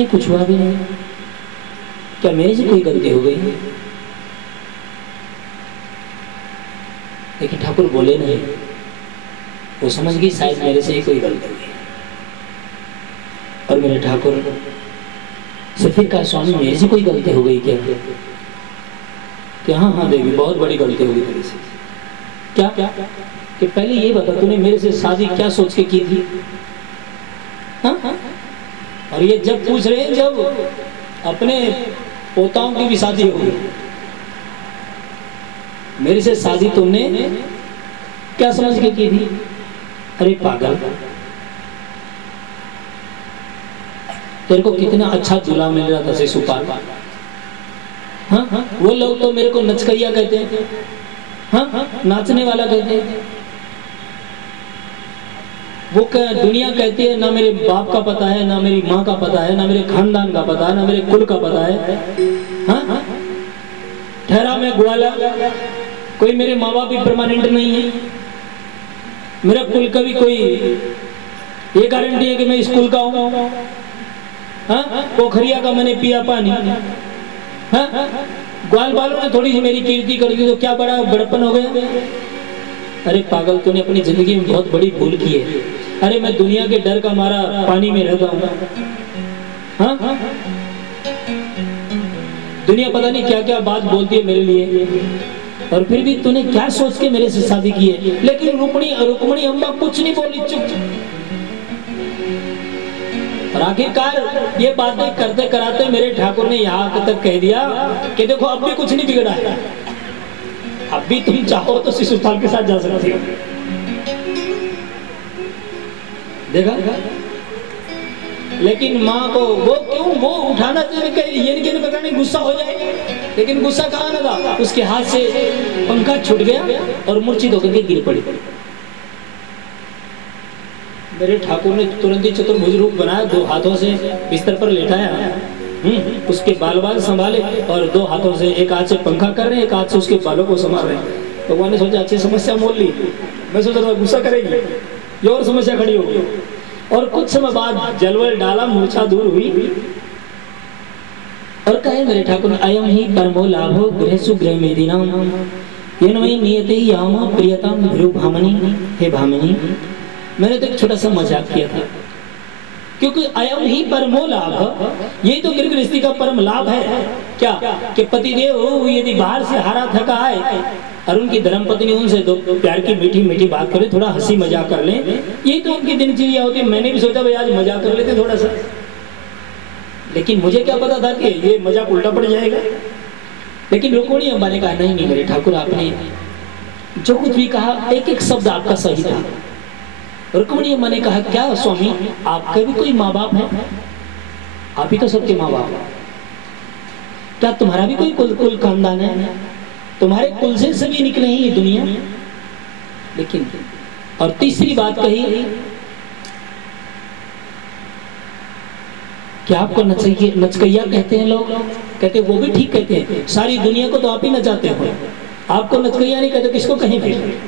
नहीं, कुछ हुआ भी नहीं। क्या मेरे से कोई गलती हो गई? लेकिन ठाकुर बोले नहीं। वो समझ गई शायद मेरे से ही कोई गलती हुई। और मेरे ठाकुर से फिर कहा, स्वामी मेरे से कोई गलती हो गई क्या? कि हाँ हाँ देवी, बहुत बड़ी गलती हो गई तेरे से। क्या? कि पहले ये बता, तूने मेरे से शादी क्या सोच के की थी? हाँ? और ये जब पूछ रहे हैं जब अपने पोताओं की भी शादी हो गई, मेरे से शादी तुमने क्या समझ के की थी? अरे पागल, तेरे को कितना अच्छा दूल्हा मिल रहा था शिशुपाल। हाँ, वो लोग तो मेरे को नचकैया कहते हैं, हाँ, नाचने वाला कहते हैं। वो दुनिया कहती है ना मेरे बाप का पता है, ना मेरी माँ का पता है, ना मेरे खानदान का पता है, ना मेरे कुल का पता है। हाँ, ठहरा मैं ग्वाला, कोई मेरे माँ बाप भी परमानेंट नहीं है, मेरा कुल का भी कोई ये गारंटी है कि मैं स्कूल का हूँ। हाँ, पोखरिया का मैंने पिया पानी। हाँ, ग्वाल बालों ने थोड़ी सी मेरी कीर्ति कर दी तो क्या बड़ा बड़पन हो गया? अरे पागल, तूने अपनी जिंदगी में बहुत बड़ी भूल की है। अरे मैं दुनिया के डर का मारा पानी में रहता हूँ। हाँ, दुनिया पता नहीं क्या क्या बात बोलती है मेरे लिए, और फिर भी तूने क्या सोच के मेरे से शादी की है? लेकिन रुक्मणी अम्मा कुछ नहीं बोली, चुप। और आखिरकार ये बातें करते कराते मेरे ठाकुर ने यहाँ तक कह दिया कि देखो अब भी कुछ नहीं बिगड़ा है, अब भी तुम चाहो तो शिशुपाल के साथ जा सकती हो। देखा? लेकिन माँ को वो क्यों, वो उठाना ये नहीं पता नहीं गुस्सा हो जाए, लेकिन गुस्सा कहाँ ना था, उसके हाथ से पंखा छूट गया और मूर्छित होकर के गिर पड़ी। मेरे ठाकुर ने तुरंत ही चतुर्भुज रूप बनाया, 2 हाथों से बिस्तर पर लेटाया, उसके बाल संभाले और 2 हाथों से, एक हाथ से पंखा कर रहे हैं, एक हाथ से उसके बालों को संभाल रहे हैं। भगवान ने सोचा अच्छी समस्या मोल ली, मैं सोचा था गुस्सा करेगी, ये और समस्या खड़ी होगी। और कुछ समय बाद जलवल डाला, मूर्छा दूर हुई और कहे मेरे ठाकुर, अयम ही परमो लाभो गृहसु गृह मेदिनाम येनमयि नियते यामा प्रियताम ध्रुव भामनी। हे भामिनी, मैंने तो एक छोटा सा मजाक किया था, क्योंकि अयम ही परमो लाभ, यही तो गृहस्थी का परम लाभ है। क्या? कि पतिदेव यदि बाहर से हारा थका है और उनकी धर्मपत्नी उनसे दो प्यार की मीठी मीठी बात करे, थोड़ा हंसी मजाक कर ले, यही तो उनकी दिनचर्या होती है। मैंने भी सोचा भाई आज मजाक कर लेते थोड़ा सा, लेकिन मुझे क्या पता था कि ये मजाक उल्टा पड़ जाएगा। लेकिन रुक्मिणी अम्बा ने कहा नहीं मेरे ठाकुर, आपने जो कुछ भी कहा एक एक शब्द आपका सही था। रुक्मिणी अम्मा ने कहा, क्या स्वामी आपका भी कोई माँ बाप है? आप ही तो सबके माँ बाप हैं। क्या तुम्हारा भी कोई कुल खानदान है? तुम्हारे कुल से सभी निकले हैं ये दुनिया। लेकिन और तीसरी बात कही, क्या आपको नचकैया कहते हैं लोग? कहते वो भी ठीक कहते हैं, सारी दुनिया को तो आप ही नचाते हो, आपको नचकैया नहीं कहते, किसको कहें फिर?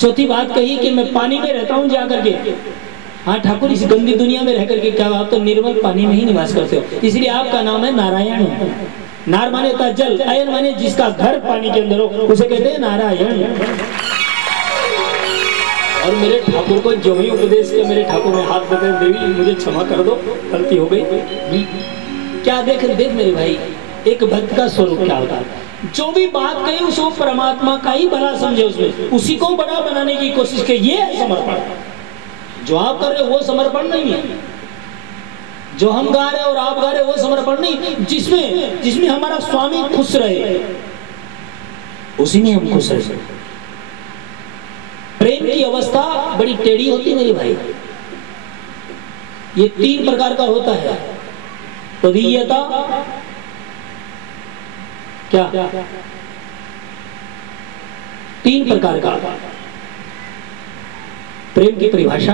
चौथी बात कही कि मैं पानी में रहता हूं जाकर के। हाँ ठाकुर, इस गंदी दुनिया में रहकर के क्या आप तो निर्मल पानी में ही निवास करते हो, इसलिए आपका नाम है नारायण। नार माने था जल, अयन माने जिसका घर पानी के अंदर हो, उसे कहते हैं नारायण। और मेरे ठाकुर को जो ही उपदेश किया, मेरे ठाकुर ने हाथ बताए, देवी मुझे क्षमा कर दो, गलती हो गई। क्या देख मेरे भाई, एक भक्त का स्वरूप क्या होता है? जो भी बात कही उसको परमात्मा का ही भला समझे, उसमें उसी को बड़ा बनाने की कोशिश की। ये है समर्पण। जो आप कर रहे हो वो समर्पण नहीं है, जो हम गा रहे और आप गा रहे वो समर्पण नहीं। जिसमें हमारा स्वामी खुश रहे उसी में हम खुश रहे। प्रेम की अवस्था बड़ी टेढ़ी होती है मेरे भाई। ये 3 प्रकार का होता है। तदीयता क्या? 3 प्रकार का प्रेम की परिभाषा,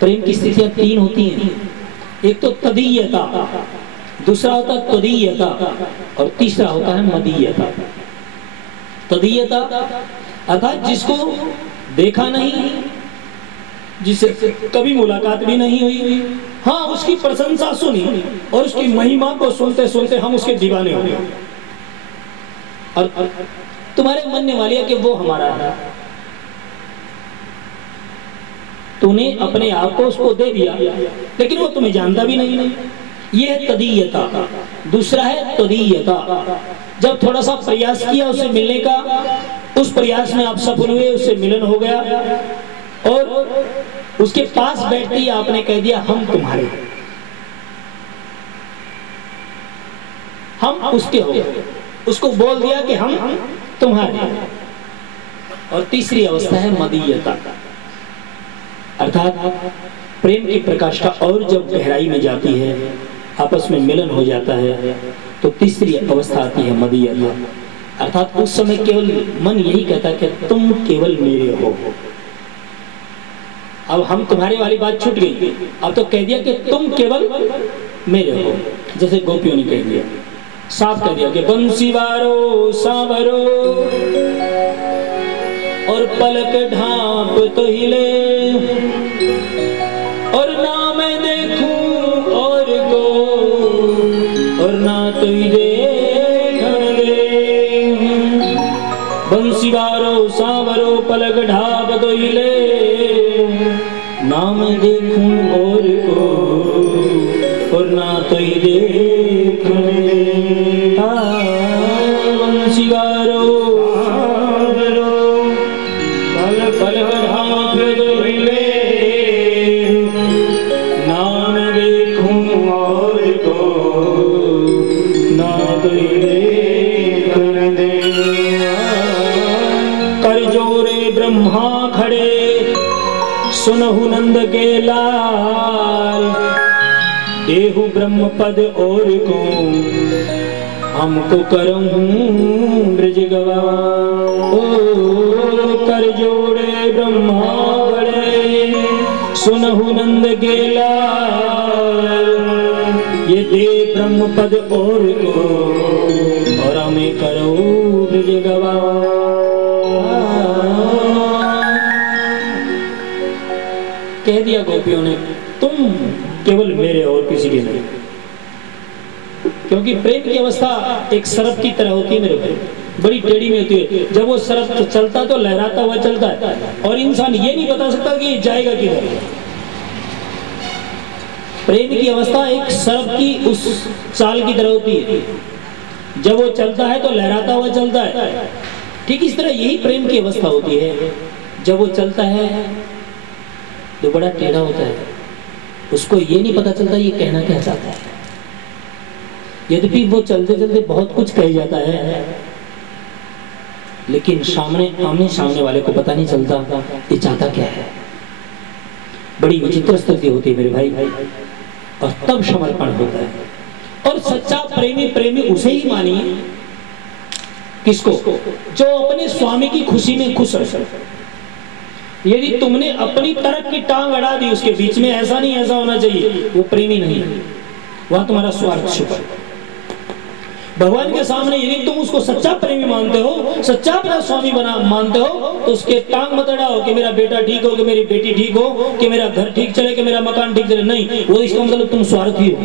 प्रेम की स्थितियां 3 होती हैं। एक तो तदीयता, दूसरा होता है त्वदीयता और तीसरा होता है मदीयता। तदीयता अर्थात जिसको देखा नहीं, जिससे कभी मुलाकात भी नहीं हुई, हाँ, उसकी प्रशंसा सुनी और उसकी महिमा को सुनते सुनते हम उसके दीवाने हो गए। और तुम्हारे मन ने वालिया कि वो हमारा है, तूने अपने आप को उसको दे दिया, लेकिन वो तुम्हें जानता भी नहीं। ये है तदीयता। दूसरा है तदीयता, जब थोड़ा सा प्रयास किया उससे मिलने का, उस प्रयास में आप सफल हुए, उससे मिलन हो गया और उसके पास बैठते ही आपने कह दिया हम तुम्हारे, हम उसके हो गए, उसको बोल दिया कि हम तुम्हारे। और तीसरी अवस्था है मदीयता, अर्थात प्रेम की प्रकाष्ठा और जब गहराई में जाती है, आपस में मिलन हो जाता है, तो तीसरी अवस्था आती है मदीयता, अर्थात उस समय केवल मन यही कहता है कि तुम केवल मेरे हो। अब हम तुम्हारे वाली बात छूट गई, अब तो कह दिया कि तुम केवल मेरे हो। जैसे गोपियों ने कह दिया, साफ कह दिया कि बंसी वारो सांवरो और पलक ढांप तो हिले, और ना मैं देखूं और को, और ना तो देखणगे। बंसी वारो सांवरो पलक ढांप तो हिले, ना मैं देखूं और को, और ना तो देखणगे। बंसी वारो सुनहु नंद के लाल, देहु ब्रह्म पद और को, हमको करहूं ब्रज गवान। ओ कर जोड़े ब्रह्मा बड़े, सुनहु नंद के लाल, ये दे ब्रह्म पद और को, और हमें करो ब्रज गवान। कह दिया गोपियों ने तुम केवल मेरे और किसी के नहीं, क्योंकि प्रेम की अवस्था एक सरफ की तरह होती है मेरे भाई, बड़ी टेढ़ी में होती है। जब वो सरफ चलता तो लहराता हुआ चलता है, और इंसान ये नहीं बता सकता कि जाएगा किधर। प्रेम की अवस्था एक सरफ की उस चाल की तरह होती है, जब वो चलता है तो लहराता हुआ चलता है। ठीक इस तरह यही प्रेम की अवस्था होती है, जब वो चलता है तो बड़ा टेढ़ा होता है, उसको ये नहीं पता चलता ये कहना क्या चाहता है। यद्यपि वो चलते चलते बहुत कुछ कह जाता है, लेकिन आमने सामने वाले को पता नहीं चलता ये चाहता क्या है। बड़ी विचित्र स्थिति होती है मेरे भाई, और तब समर्पण होता है। और सच्चा प्रेमी उसे ही मानिए, किसको? जो अपने स्वामी की खुशी में खुश रहे। यदि तुमने अपनी तरफ की टांग अड़ा दी उसके बीच में, ऐसा नहीं ऐसा होना चाहिए, वो प्रेमी नहीं, वह तुम्हारा स्वार्थ छुपा। भगवान के सामने यदि तुम उसको सच्चा प्रेमी मानते हो, सच्चा अपना स्वामी बना मानते हो, तो उसके टांग मत अड़ाओ कि मेरा बेटा ठीक हो, कि मेरी बेटी ठीक हो, कि मेरा घर ठीक चले, कि मेरा मकान ठीक चले। नहीं, वो इसका मतलब तुम स्वार्थी हो।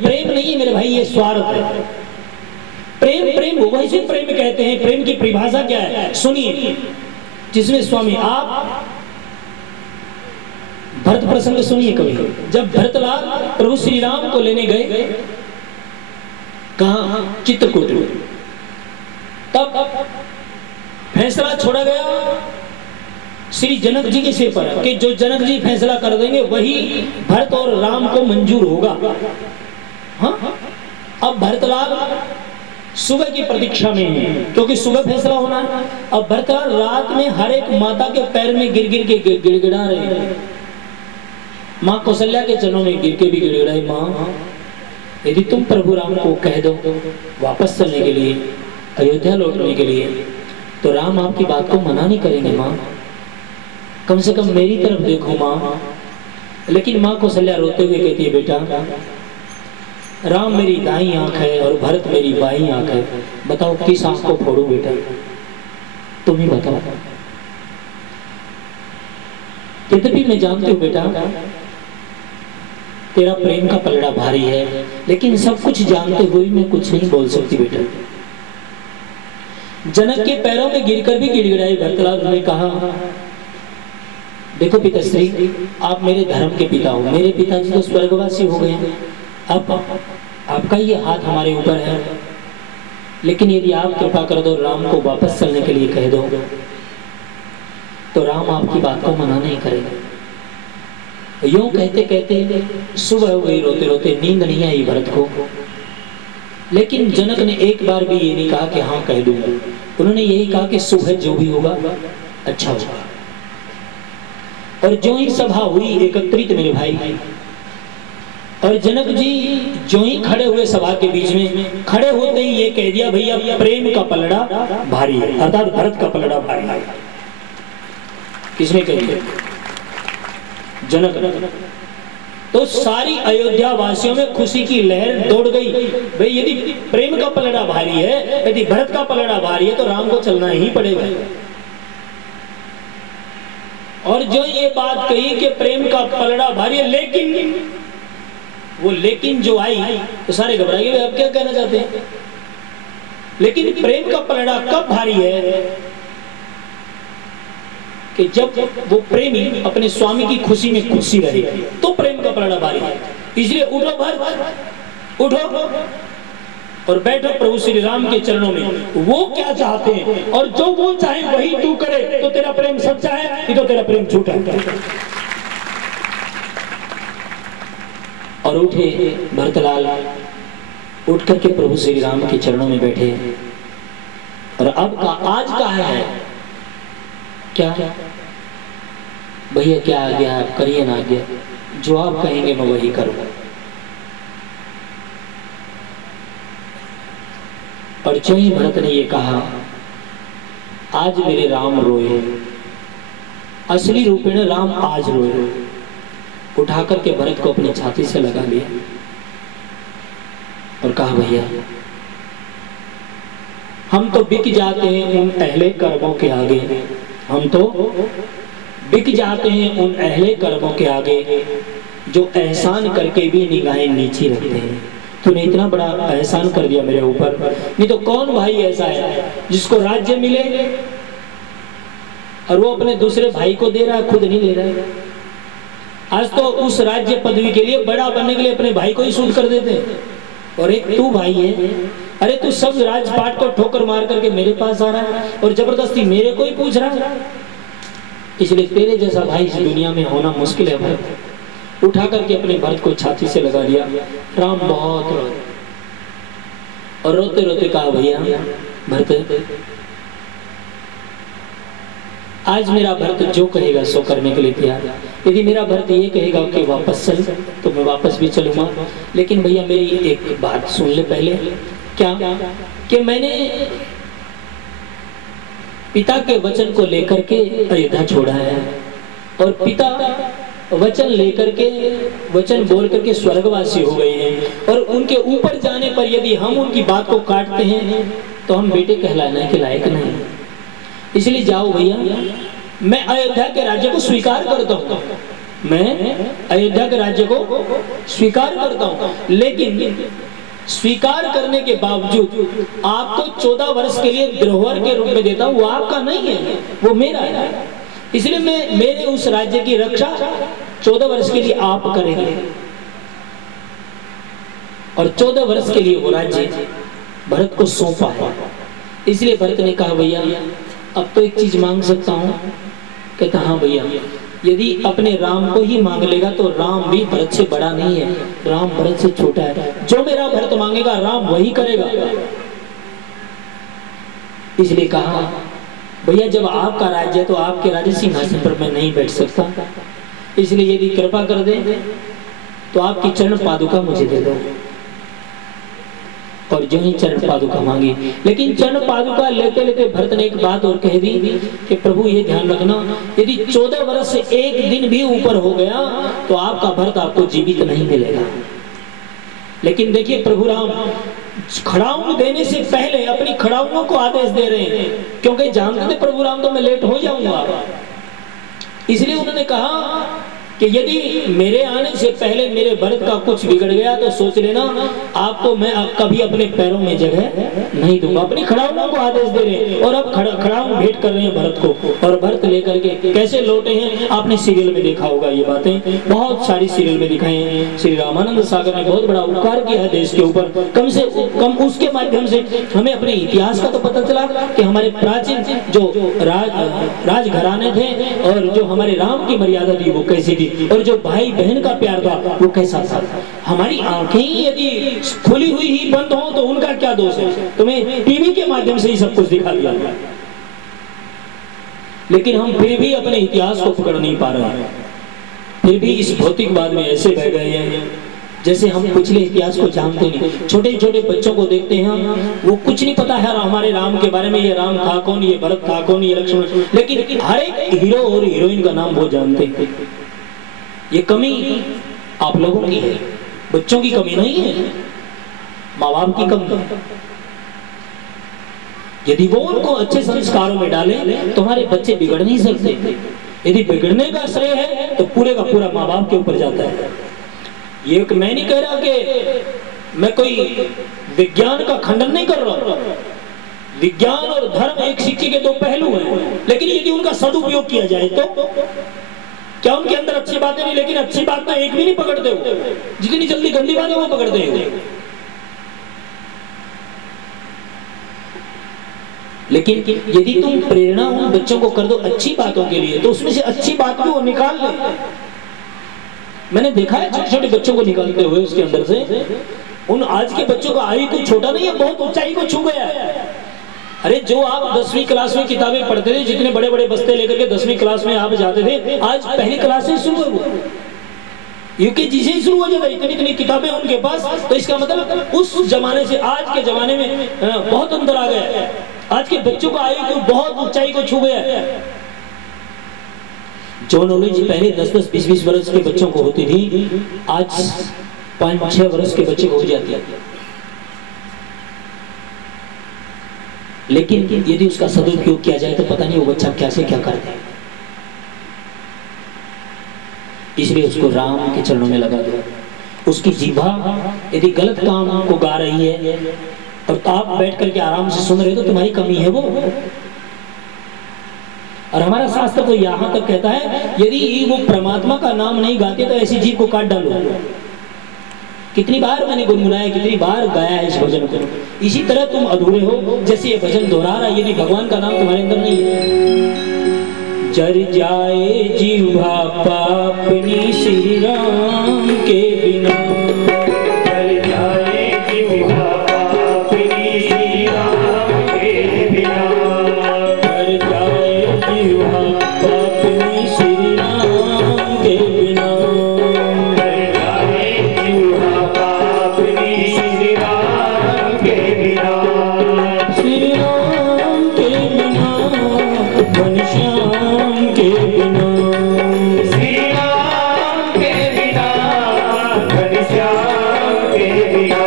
प्रेम नहीं है मेरे भाई, ये स्वार्थ है। प्रेम वैसे प्रेम कहते हैं। प्रेम की परिभाषा क्या है सुनिए, जिसमें स्वामी आप भरत प्रसंग सुनिए कभी। जब भरतलाल प्रभु श्री राम को लेने गए कहा चित्रकूट में, तब फैसला छोड़ा गया श्री जनक जी के सिर पर कि जो जनक जी फैसला कर देंगे वही भरत और राम को मंजूर होगा। हाँ, अब भरतलाल सुबह की प्रतीक्षा में है, क्योंकि सुबह फैसला होना है। अब भरतलाल रात में हर एक माता के पैर में गिर गिर के गिड़गिड़ा रहे हैं। माँ कौशल्या के चरणों में गिर के भी गिड़गिड़ाई, माँ यदि तुम प्रभु राम को कह दो वापस चलने के लिए, अयोध्या लौटने के लिए, तो राम आपकी बात को मना नहीं करेंगे माँ, कम से कम मेरी तरफ देखो माँ। लेकिन माँ कौशल्या रोते हुए कहती है, बेटा राम मेरी दाईं आंख है और भरत मेरी बाईं आंख है, बताओ किस आंख को फोड़ू बेटा, तुम ही बताओ। यद्यपि मैं जानती हूँ बेटा तेरा प्रेम का पलड़ा भारी है, लेकिन सब कुछ जानते हुए मैं कुछ नहीं बोल सकती बेटा। जनक के पैरों में गिरकर भी गिड़गिड़ाई। भरतलाल ने कहा, देखो पिताश्री, आप मेरे धर्म के पिता हो, मेरे पिताजी तो स्वर्गवासी हो गए, अब आपका ये हाथ हमारे ऊपर है, लेकिन यदि आप कृपा कर दो, राम को वापस चलने के लिए कह दो, तो राम आपकी बात को मना नहीं करेगा। यूं कहते कहते सुबह हो गई, रोते रोते नींद नहीं आई भरत को। लेकिन जनक ने एक बार भी ये नहीं कहा कि हाँ कह दूंगा, उन्होंने यही कहा कि सुबह जो भी होगा अच्छा होगा। और जो ही सभा हुई एकत्रित मेरे भाई, और जनक जी जो ही खड़े हुए सभा के बीच में, खड़े होते ही ये कह दिया, भैया प्रेम का पलड़ा भारी है, अर्थात भरत का पलड़ा भारी है। किसने कह दिया? जनक। तो सारी अयोध्या वासियों में खुशी की लहर दौड़ गई। भाई यदि प्रेम का पलड़ा भारी है, यदि भरत का पलड़ा भारी है, तो राम को चलना ही पड़ेगा। और जो ये बात कही कि प्रेम का पलड़ा भारी है, लेकिन वो लेकिन जो आई तो सारे घबरा गए, अब क्या कहना चाहते हैं। लेकिन प्रेम का पलड़ा कब भारी है कि जब वो प्रेमी अपने स्वामी की खुशी में खुशी रहे, तो प्रेम का पलड़ा भारी है। इसलिए उठो भरत, उठो और बैठो प्रभु श्री राम के चरणों में। वो क्या चाहते हैं और जो वो चाहे वही तू करे, तो तेरा प्रेम सच्चा है, ये तो तेरा प्रेम झूठा है। और उठे भरतलाल, उठ करके प्रभु श्री राम के चरणों में बैठे। और अब का आज का है क्या भैया, क्या आ गया, आप करिए ना, आ गया जो आप कहेंगे मैं वही करूंगा। और जो ही भरत ने ये कहा, आज मेरे राम रोए, असली रूपेण राम आज रोए, उठा करके भरत को अपनी छाती से लगा लिया और कहा, भैया हम तो बिक जाते हैं उन अहले कर्मों के आगे, हम तो बिक जाते हैं उन अहले कर्मों के आगे जो एहसान करके भी निगाहें नीची रखते हैं। तूने इतना बड़ा एहसान कर दिया मेरे ऊपर, नहीं तो कौन भाई ऐसा है जिसको राज्य मिले और वो अपने दूसरे भाई को दे रहा है, खुद नहीं ले रहा है। आज तो उस राज्य पदवी के लिए, बड़ा बनने के लिए अपने भाई को ही सूट कर देते हैं। और एक तू भाई है, अरे तू सब राजपाट को ठोकर मार करके मेरे पास आ रहा है और जबरदस्ती मेरे को ही पूछ रहा है। इसलिए तेरे जैसा भाई इस दुनिया में होना मुश्किल है भरत। उठा करके अपने भरत को छाती से लगा लिया। राम बहुत रोए और रोते रोते कहा, भैया भरत, आज मेरा भरत जो कहेगा सो करने के लिए तैयार। यदि मेरा भरत ये कहेगा कि वापस चल, तो मैं वापस भी चलूंगा। लेकिन भैया मेरी एक बात सुन ले पहले। क्या? कि मैंने पिता के वचन को लेकर के अयोध्या छोड़ा है और पिता वचन लेकर के, वचन बोल करके स्वर्गवासी हो गए हैं। और उनके ऊपर जाने पर यदि हम उनकी बात को काटते हैं तो हम बेटे कहलाने के लायक नहीं। इसलिए जाओ भैया, मैं अयोध्या के राज्य को स्वीकार करता हूँ, मैं अयोध्या के राज्य को स्वीकार करता हूँ, लेकिन स्वीकार करने के बावजूद आपको 14 वर्ष के लिए गृहवर के रूप में देता हूँ। वो आपका नहीं है, वो मेरा है। इसलिए मैं मेरे उस राज्य की रक्षा 14 वर्ष के लिए आप करेंगे और 14 वर्ष के लिए वो राज्य भरत को सौंपा है। इसलिए भरत ने कहा, भैया अब तो एक चीज मांग सकता हूँ। कहता, हाँ भैया, यदि अपने राम को ही मांग लेगा तो राम भी भरत से बड़ा नहीं है, राम भरत से छोटा है। जो मेरा भरत मांगेगा राम वही करेगा। इसलिए कहा, भैया जब आपका राज्य है तो आपके राज्य सिंहासन पर मैं नहीं बैठ सकता, इसलिए यदि कृपा कर दे तो आपकी चरण पादुका मुझे दे दो। और जो ही चरण पादुका मांगी, लेकिन चरण पादुका लेते लेते भरत ने एक बात और कह दी कि प्रभु ये ध्यान रखना, यदि 14 वर्ष से एक दिन भी ऊपर हो गया तो आपका भरत आपको जीवित नहीं मिलेगा। लेकिन देखिए प्रभु राम खड़ाऊं देने से पहले अपनी खड़ाऊंों को आदेश दे रहे हैं, क्योंकि जानते थे प्रभु राम तो मैं लेट हो जाऊंगा। इसलिए उन्होंने कहा कि यदि मेरे आने से पहले मेरे भरत का कुछ बिगड़ गया तो सोच लेना आपको मैं कभी अपने पैरों में जगह नहीं दूंगा। अपनी खड़ाउनों को आदेश दे रहे हैं और अब खड़ाउन भेंट कर रहे हैं भरत को, और भरत लेकर के कैसे लौटे हैं आपने सीरियल में देखा होगा। ये बातें बहुत सारी सीरियल में दिखाई हैं। श्री रामानंद सागर ने बहुत बड़ा उपकार किया है देश के ऊपर। कम से कम उसके माध्यम से हमें अपने इतिहास का तो पता चला कि हमारे प्राचीन जो राजघराने थे और जो हमारे राम की मर्यादा थी वो कैसी थी, और जो भाई बहन का प्यार था वो कैसा था। हमारी आंखें ही यदि खुली हुई ही बंद हो तो उनका क्या दोष है। तुम्हें टीवी के माध्यम से ही सब कुछ दिखा दिया, लेकिन हम फिर भी अपने इतिहास को पकड़ नहीं पा रहे हैं। फिर भी इस भौतिकवाद में ऐसे बह गए हैं जैसे हम पिछले इतिहास को जानते नहीं। छोटे छोटे बच्चों को देखते हैं, वो कुछ नहीं पता है हमारे राम के बारे में, ये राम था कौन, ये भरत था कौन, ये लक्ष्मण, लेकिन हर एक हीरो और हीरोइन का नाम वो जानते हैं। ये कमी आप लोगों की है, बच्चों की कमी नहीं है, माँ बाप की कमी है। यदि वो उनको अच्छे संस्कारों में डाले तो हमारे बच्चे बिगड़ नहीं सकते। यदि बिगड़ने का श्रेय है तो पूरे का पूरा माँ बाप के ऊपर जाता है। ये मैं नहीं कह रहा कि मैं कोई विज्ञान का खंडन नहीं कर रहा। विज्ञान और धर्म एक सिक्के के दो पहलू हैं, लेकिन यदि उनका सदुपयोग किया जाए तो क्या उनके अंदर अच्छी बातें नहीं, लेकिन अच्छी बात तो एक भी नहीं पकड़ते हो, जितनी जल्दी गंदी बातें वो पकड़ते हैं। लेकिन यदि तुम प्रेरणा उन बच्चों को कर दो अच्छी बातों के लिए तो उसमें से अच्छी बात भी वो निकाल ले। मैंने देखा है छोटे छोटे बच्चों को निकालते हुए उसके अंदर से। उन आज के बच्चों का आयु तो छोटा नहीं है, बहुत ऊंचाई को छू गया है। अरे जो आप 10वीं क्लास में किताबें पढ़ते थे, जितने बड़े बड़े बस्ते लेकर के 10वीं क्लास में आप जाते थे, आज पहली क्लास से शुरू है, यूकेजी से ही शुरू हो जाता है। इतनी इतनी किताबें उनके पास, तो इसका मतलब उस जमाने से आज के जमाने में बहुत अंतर आ गया है। आज के बच्चों का आयु तो बहुत ऊंचाई को छू गया है। जो नॉलेज पहले 10-10, 20-20 वर्ष के बच्चों को होती थी, आज 5-6 वर्ष के बच्चे को हो जाती है। लेकिन यदि उसका सदुपयोग किया जाए तो पता नहीं वो बच्चा कैसे क्या करता है। इसलिए उसको राम के चरणों में लगा दो। उसकी जीभा यदि गलत काम को गा रही है और आप बैठ करके आराम से सुन रहे हो तो तुम्हारी कमी है वो। और हमारा शास्त्र तो यहाँ तक कहता है यदि वो परमात्मा का नाम नहीं गाते तो ऐसी जीभ को काट डालो। कितनी बार मैंने गुनगुनाया, कितनी बार गाया है इस भजन को। इसी तरह तुम अधूरे हो, जैसे ये भजन दोहरा रहा है, यदि भगवान का नाम तुम्हारे अंदर नहीं है। जर जाए जीवा पापनी श्री राम के बिना, जर जाए जीवा पापनी श्री राम के बिना, जर जाए जीवा पापनी श्री राम के बिना, जर जाए जीवा पापनी श्री राम के बिना, श्री राम के बिना घनश्याम के बिना, श्री राम के बिना घनश्याम के बिना,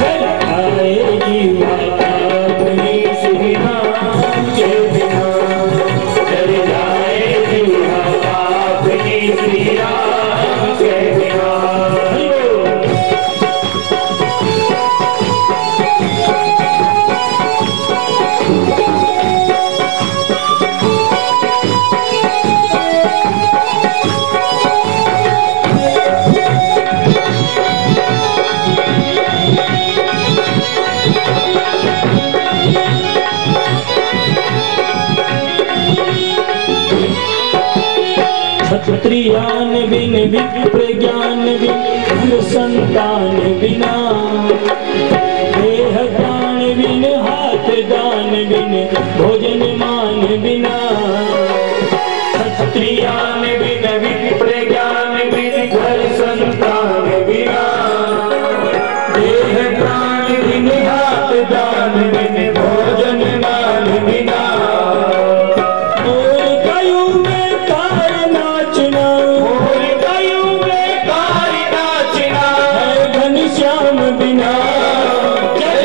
जल आए जीवा पापनी श्री राम के बिना, जल जाए जीवा पापनी श्री राम के बिना। क्षत्रियान बिन विप्र ज्ञान बिन धन संतान बिना, देह प्राण बिन हाथ दान बिन भोजन मान बिना, क्षत्रियान बिन विप्र ज्ञान बिन घर संतान बिना, देह प्राण बिन हाथ दान बिन भोजन मान बिना, जल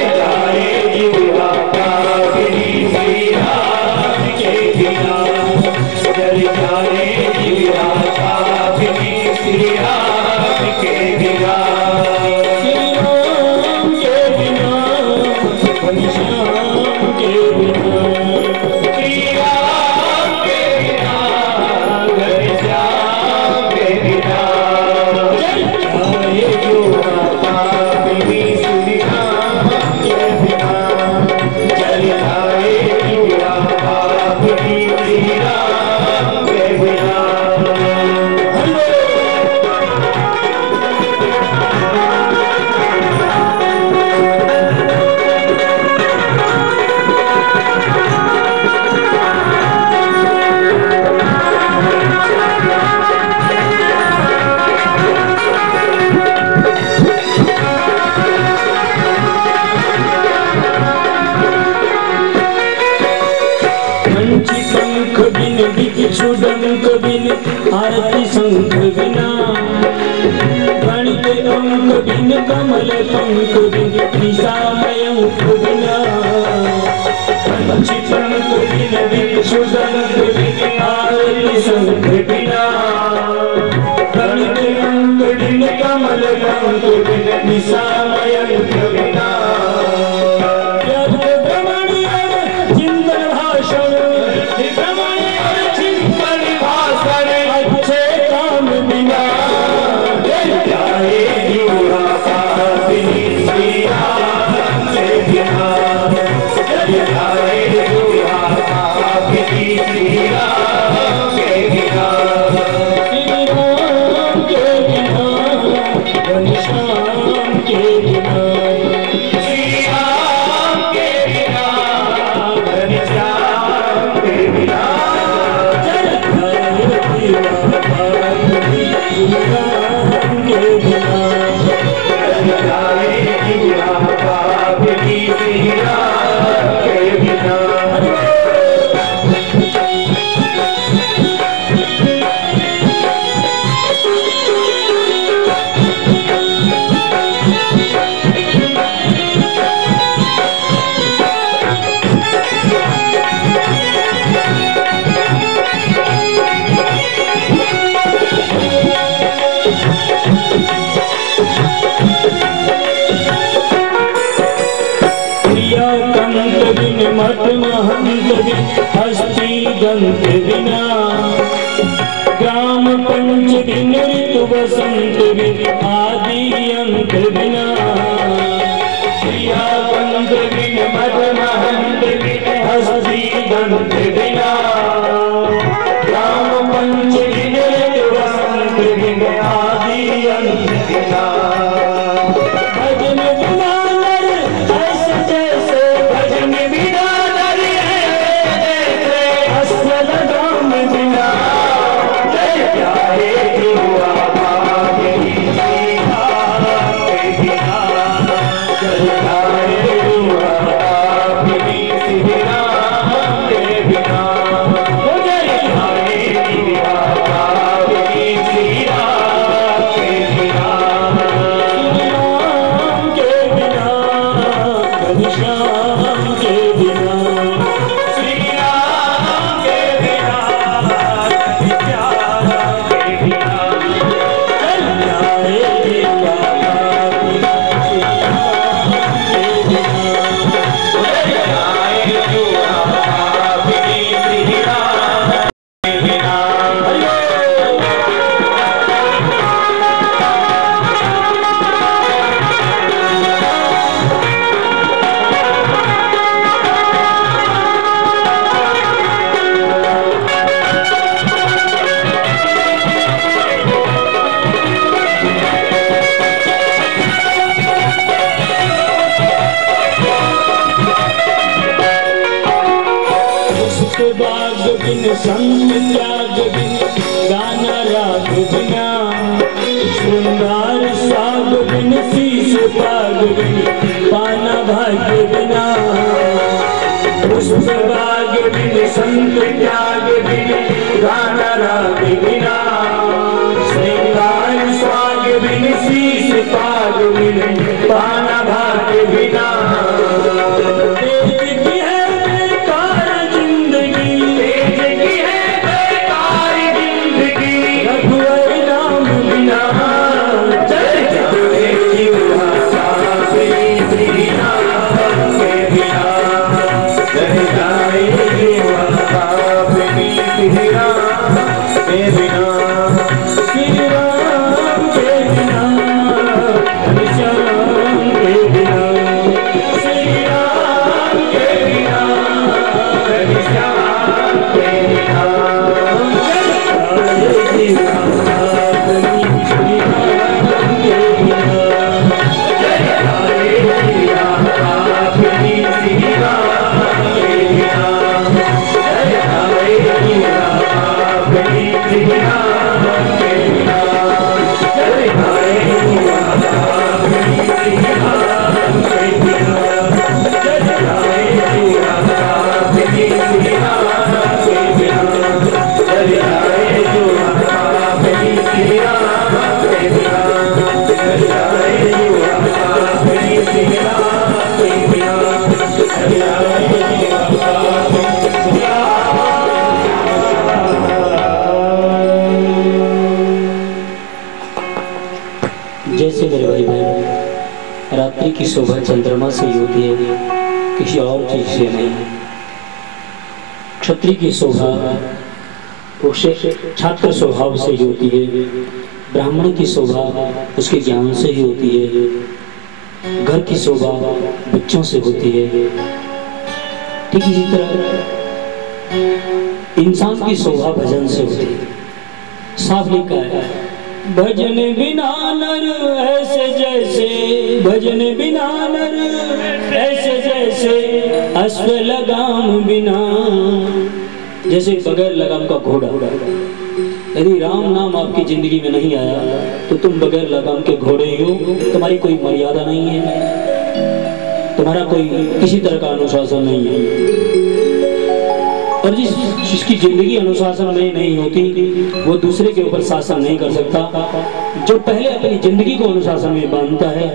जाए जीवा पापनी दिन कमल पंकुदिन निशामयं कुदिना पंची पंकुदिन विक्षुदन कुदिन आरति संकृतिना दिन कमल पंकुदिन निशामयं कुदिना हस्ती गंत बिना ग्राम पंच दिन ऋतु बसंत बिन आदि अंत बिना प्रिया बंद बिन मद महंत बिन हस्ती गंत बिना ग्राम पंच दिन ऋतु बसंत बिन आदि अंत बिना भजन बिना नर ऐसे जैसे भजन बिना संग त्याग बिन गाना राग बिना श्रृंगार साग बिन शीश पाग बिन पाना भाग्य बिना पुष्प बाग बिन संग त्याग बिन गाना राग बिना श्रृंगार साग बिन शीश पाग बिन पाना भाग्य बिना श्री राम के बिना भाई बहन, रात्रि की शोभा चंद्रमा से ही होती है, किसी और चीज से नहीं। क्षत्रिय की शोभा उसे छात्र स्वभाव से ही होती है, ब्राह्मण की शोभा उसके ज्ञान से ही होती है, घर की शोभा बच्चों से होती है। ठीक इसी तरह इंसान की शोभा भजन से होती है। साफ लिखा है, भजन बिना नर ऐसे जैसे, भजन बिना नर ऐसे जैसे अश्व लगाम बिना। जैसे बगैर लगाम का घोड़ा, यदि राम नाम आपकी जिंदगी में नहीं आया तो तुम बगैर लगाम के घोड़े ही हो, तुम्हारी कोई मर्यादा नहीं है, तुम्हारा कोई किसी तरह का अनुशासन नहीं है। और जिसकी जिंदगी अनुशासन में नहीं होती वो दूसरे के ऊपर शासन नहीं कर सकता। जो पहले अपनी जिंदगी को अनुशासन में बांधता है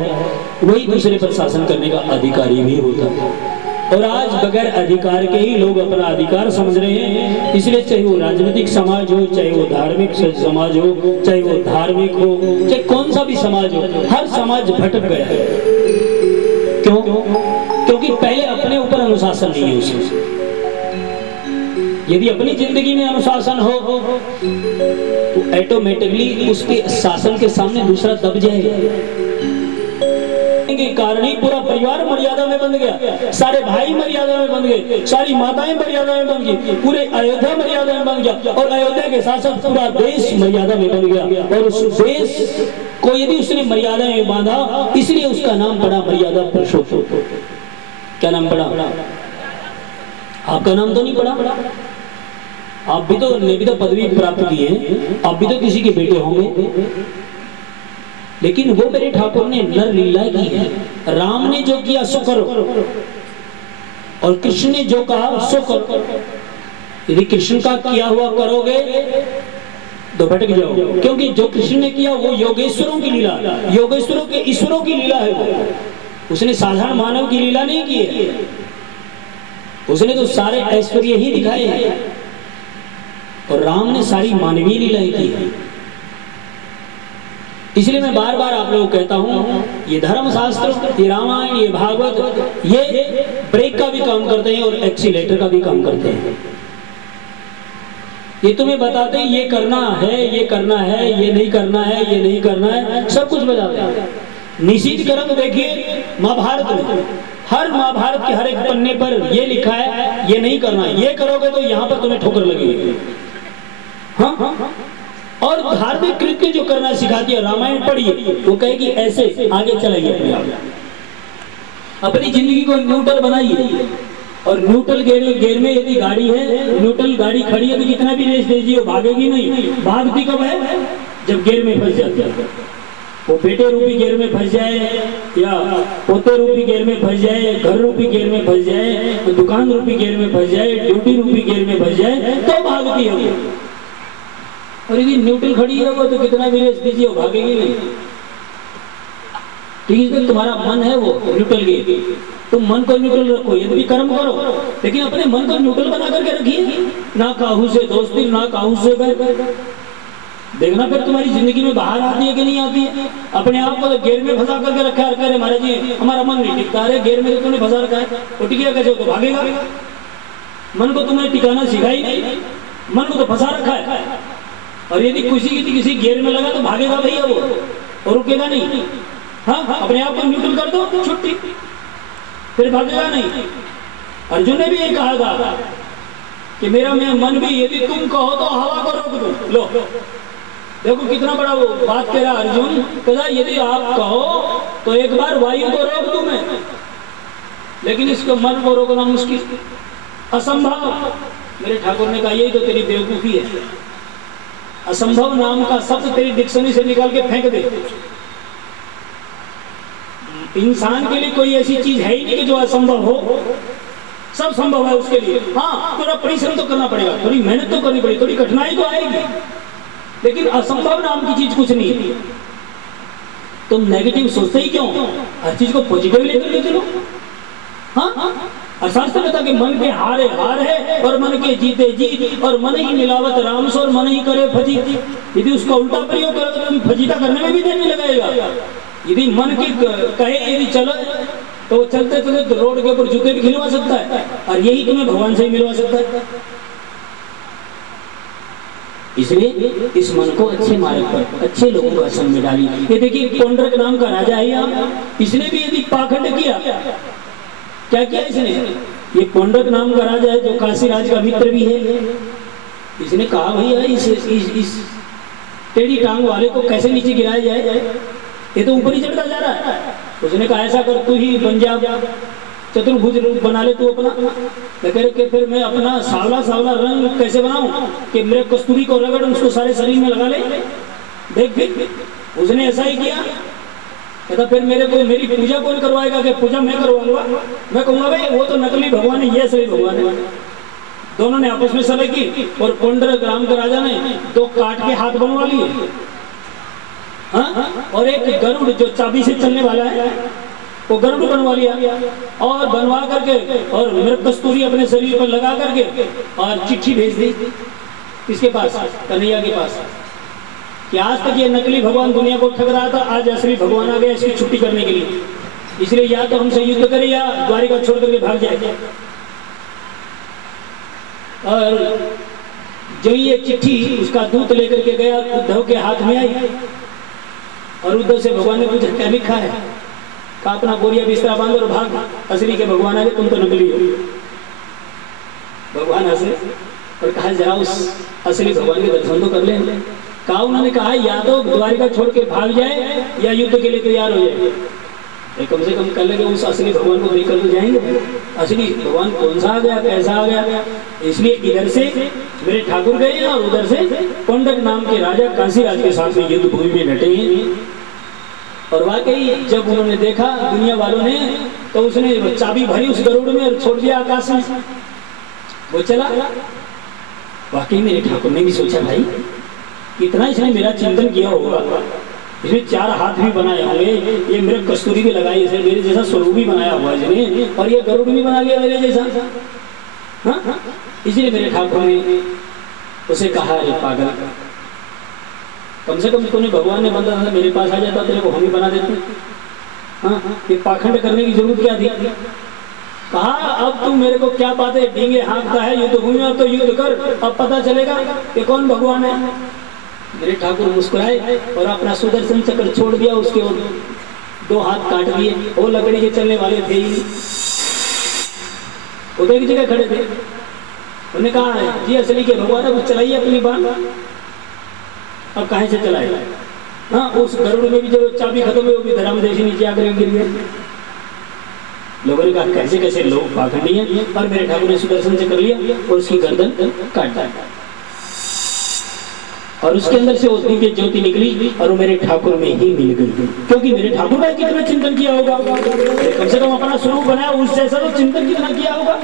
वही दूसरे पर शासन करने का अधिकारी भी होता है। और आज बगैर अधिकार के ही लोग अपना अधिकार समझ रहे हैं। इसलिए चाहे वो राजनीतिक समाज हो, चाहे वो धार्मिक समाज हो, चाहे वो धार्मिक हो, चाहे कौन सा भी समाज हो, हर समाज भटक गया है। क्यों? क्योंकि पहले अपने ऊपर अनुशासन नहीं है उसमें। यदि अपनी जिंदगी में अनुशासन हो तो ऑटोमेटिकली उसके शासन के सामने दूसरा दब जाएगा। के कारण ही पूरा परिवार मर्यादा में बन गया, सारे भाई मर्यादा में बन गए, सारी माताएं मर्यादा में बन गई, पूरे अयोध्या मर्यादा में बन गया और अयोध्या के साथ साथ पूरा देश मर्यादा में बन गया। और उस देश को यदि उसने मर्यादा में बांधा, इसलिए उसका नाम पड़ा मर्यादा पुरुषोत्तम। क्या नाम पड़ा? आपका नाम तो नहीं पड़ा। आप भी तो ने भी तो पदवी प्राप्त की है, आप भी तो किसी के बेटे होंगे, लेकिन वो मेरे ठाकुर ने नर लीला की है। राम ने जो किया सो करो और कृष्ण ने जो कहा सो करो। यदि कृष्ण का किया हुआ करोगे तो भटक जाओ, क्योंकि जो कृष्ण ने किया वो योगेश्वरों की लीला, योगेश्वरों के ईश्वरों की लीला है। वो उसने साधारण मानव की लीला नहीं की है, उसने तो सारे ऐश्वर्य ही दिखाए हैं। और राम ने सारी मानवीय लीलाएं की है। इसलिए मैं बार बार आप लोगों को कहता हूं, ये धर्म शास्त्र, ये रामायण, ये भागवत, ये ब्रेक का भी काम करते हैं और एक्सीलेटर का भी काम करते हैं। ये तुम्हें बताते हैं ये करना है, ये करना है, ये नहीं करना है, ये नहीं करना है, सब कुछ बताते हैं। निषिद्ध कर्म देखिए महाभारत में, हर महाभारत के हर एक पन्ने पर ये लिखा है ये नहीं करना, ये करोगे तो यहाँ पर तुम्हें ठोकर लगेगी। हाँ, और धार्मिक कृत्य जो करना सिखाती है, रामायण पढ़िए, वो कहेगी ऐसे आगे चलाइए अपने आप, अपनी जिंदगी को न्यूट्रल बनाइए। और न्यूट्रल गेयर में यदि गाड़ी है, न्यूट्रल गाड़ी खड़ी है तो कितना भी रेस दीजिए वो भागेगी नहीं। भागती कब है? जब गेयर में फंस जाती है। वो बेटे रूपी गेयर में फंस जाए, या पोते रूपी गेयर में फंस जाए, घर रूपी गेयर में फंस जाए, दुकान रूपी गेयर में फंस जाए, ड्यूटी रूपी गेयर में फंस जाए, तो भागती है वो। और यदि न्यूट्रल खड़ी है वो तो कितना भी रेस दीजिए वो भागेगी नहीं। ठीक है, तुम्हारा मन है वो न्यूट्रल गेयर, तुम मन को न्यूट्रल रखो, यदि भी कर्म करो, लेकिन अपने मन को न्यूट्रल बना करके रखिए। ना काहू से दोस्ती, ना काहू से बैर। देखना फिर तुम्हारी जिंदगी में बाहर आती है कि नहीं आती है। अपने आप को तो गेर में फंसा करके रखा है, कह रहे महाराज जी हमारा मन नहीं टिकता। अरे गेर में तो तुमने फंसा रखा है, वो टिकेगा कैसे? तो भागेगा। मन को तुमने टिकाना सिखाई नहीं, मन को तो फंसा रखा है। और यदि किसी गेर में लगा तो भागेगा भैया वो, और रुकेगा नहीं। हाँ, अपने आप को न्यूट्रल कर दो, छुट्टी, फिर भागेगा नहीं। अर्जुन ने भी ये कहा था कि मेरा मन भी यदि तुम कहो तो हवा को रोक दो। लो देखो कितना बड़ा वो बात कह रहा अर्जुन, कहता यदि आप कहो तो एक बार वायु को रोक दूं मैं, लेकिन इसको मन को रोकना मुश्किल, असंभव। मेरे ठाकुर ने कहा यही तो तेरी बेवकूफी है। असंभव नाम का शब्द तेरी डिक्शनरी से निकाल के फेंक दे। इंसान के लिए कोई ऐसी चीज है ही नहीं कि जो असंभव हो, सब संभव है उसके लिए। हाँ, थोड़ा परिश्रम तो करना पड़ेगा, थोड़ी मेहनत तो करनी पड़ेगी, थोड़ी कठिनाई तो आएगी, लेकिन असंभव नाम की चीज कुछ नहीं है। तुम नेगेटिव सोचते ही क्यों? हर चीज को पॉजिटिव लेकर के चलो। हाँ, और शास्त्र कहता कि मन के हारे हार है और मन के जीते जीत, और मन ही मिलावत राम से और मन ही करे फजीत। यदि उसका उल्टा प्रयोग करो तो तुम फजीता करने में भी देर नहीं लगाएगा। यदि मन की कहे यदि चलो तो वो चलते चलते रोड के ऊपर जूते भी खिलवा सकता है, और यही तुम्हें भगवान से ही मिलवा सकता है। इसलिए इस मन को अच्छे मार्ग पर, अच्छे लोगों का संग में डाली। ये देखिए पौंड्रक नाम का राजा है यहाँ, इसने भी यदि पाखंड किया, क्या किया इसने? ये पौंड्रक नाम का राजा है जो काशी राज का मित्र भी है। इसने कहा भैया इस टेढ़ी टांग वाले को कैसे नीचे गिराया जाए, ये तो ऊपर ही चढ़ता जा रहा है। उसने कहा ऐसा कर, तू ही बन जा, चतुर्भुज रूप बना ले तू अपना। के फिर मैं अपना सावला सावला रंग कैसे बनाऊं कि मेरे कस्तूरी को रगड़ उसको सारे शरीर में लगा ले। देख उसने ऐसा ही किया। कहता फिर मेरी पूजा कौन करवाएगा? कि पूजा मैं करवाऊंगा। मैं कहूंगा भाई वो तो नकली भगवान है, ये असली भगवान है। दोनों ने आपस में सलाह की और पौंड्रक राम के राजा ने 2 काट के हाथ बनवा लिए, हाँ? और एक गरुड़ जो चाबी से चलने वाला है वो गरुड़ बनवा लिया, और बनवा करके और मृग कस्तूरी अपने शरीर पर लगा करके और चिट्ठी भेज दी किसके पास? कन्हैया के पास, कि आज तक ये नकली भगवान दुनिया को ठग रहा था, आज असली भगवान आ गया इसकी छुट्टी करने के लिए, इसलिए या तो हमसे युद्ध करे या द्वारिका छोड़ करके भाग जाए। और जो ये चिट्ठी उसका दूत लेकर के गया, उद्धव के हाथ में आई, और उद्धव से भगवान ने पूछा क्या लिखा है? कहा अपना बोरिया बिस्तरा बांध और भाग, असली के भगवान आ गए, तुम तो नकली हो। भगवान हंसे और कहा जरा उस असली भगवान के दर्शन तो कर ले। कहा उन्होंने कहा या तो द्वारिका छोड़ के भाग जाए या युद्ध के लिए तैयार हो जाए। कम से कम कर लेंगे, उस असली भगवान को देखकर तो जाएंगे। असली भगवान कौन सा आ गया, कैसा आ गया? इसलिए इधर से मेरे ठाकुर गए और उधर से पौंड्रक नाम के राजा काशी राज के साथ में युद्ध भूमि में डटे हैं। और वाकई जब उन्होंने देखा दुनिया वालों ने, तो उसने चाबी भरी उस गरुड़ में और छोड़ दिया आकाश में, वो चला। वाकई मेरे ठाकुर ने भी सोचा भाई कितना इसने मेरा चिंतन किया होगा, इसमें 4 हाथ भी बनाए होंगे, ये मेरे कस्तूरी भी लगाई, इसे मेरे जैसा स्वरूप भी बनाया हुआ इसने, और ये गरुड़ भी बना लिया मेरे जैसा, हाँ? इसलिए मेरे ठाकुर ने उसे कहा अरे पागल, कम से कम तूने भगवान ने बंदा था मेरे पास आ जाता, तेरे को हम ही बना देते, हाँ? ये पाखंड करने की जरूरत क्या थी? कहा अब तू मेरे को क्या बातें डींगे हाँकता है युद्ध भूमि में, अब तो युद्ध कर, अब पता चलेगा कि कौन भगवान है। मेरे ठाकुर मुस्कुराए और अपना सुदर्शन चक्र छोड़ दिया, उसके 2 हाथ काट दिए। वो लकड़ी के चलने वाले थे ही, वो तो एक जगह खड़े थे। उन्होंने कहा जी असली के भगवान है, चलाइए अपनी बात। अब कहाँ से चलाए? हाँ, उस गरुड़ में भी जब चाबी खत्म हुई, वो भी धर्म देशी नीचे आकर गिर गए। लोगों ने कहा कैसे कैसे लोग पाखंडी हैं, और मेरे ठाकुर ने सुदर्शन से कर लिया और उसकी गर्दन काट दिया, और उसके अंदर से वो दिव्य ज्योति निकली और वो मेरे ठाकुर में ही मिल गई। क्योंकि मेरे ठाकुर ने कितना चिंतन किया होगा, कम से कम अपना स्वरूप बनाया, उस जैसा तो चिंतन कितना किया होगा।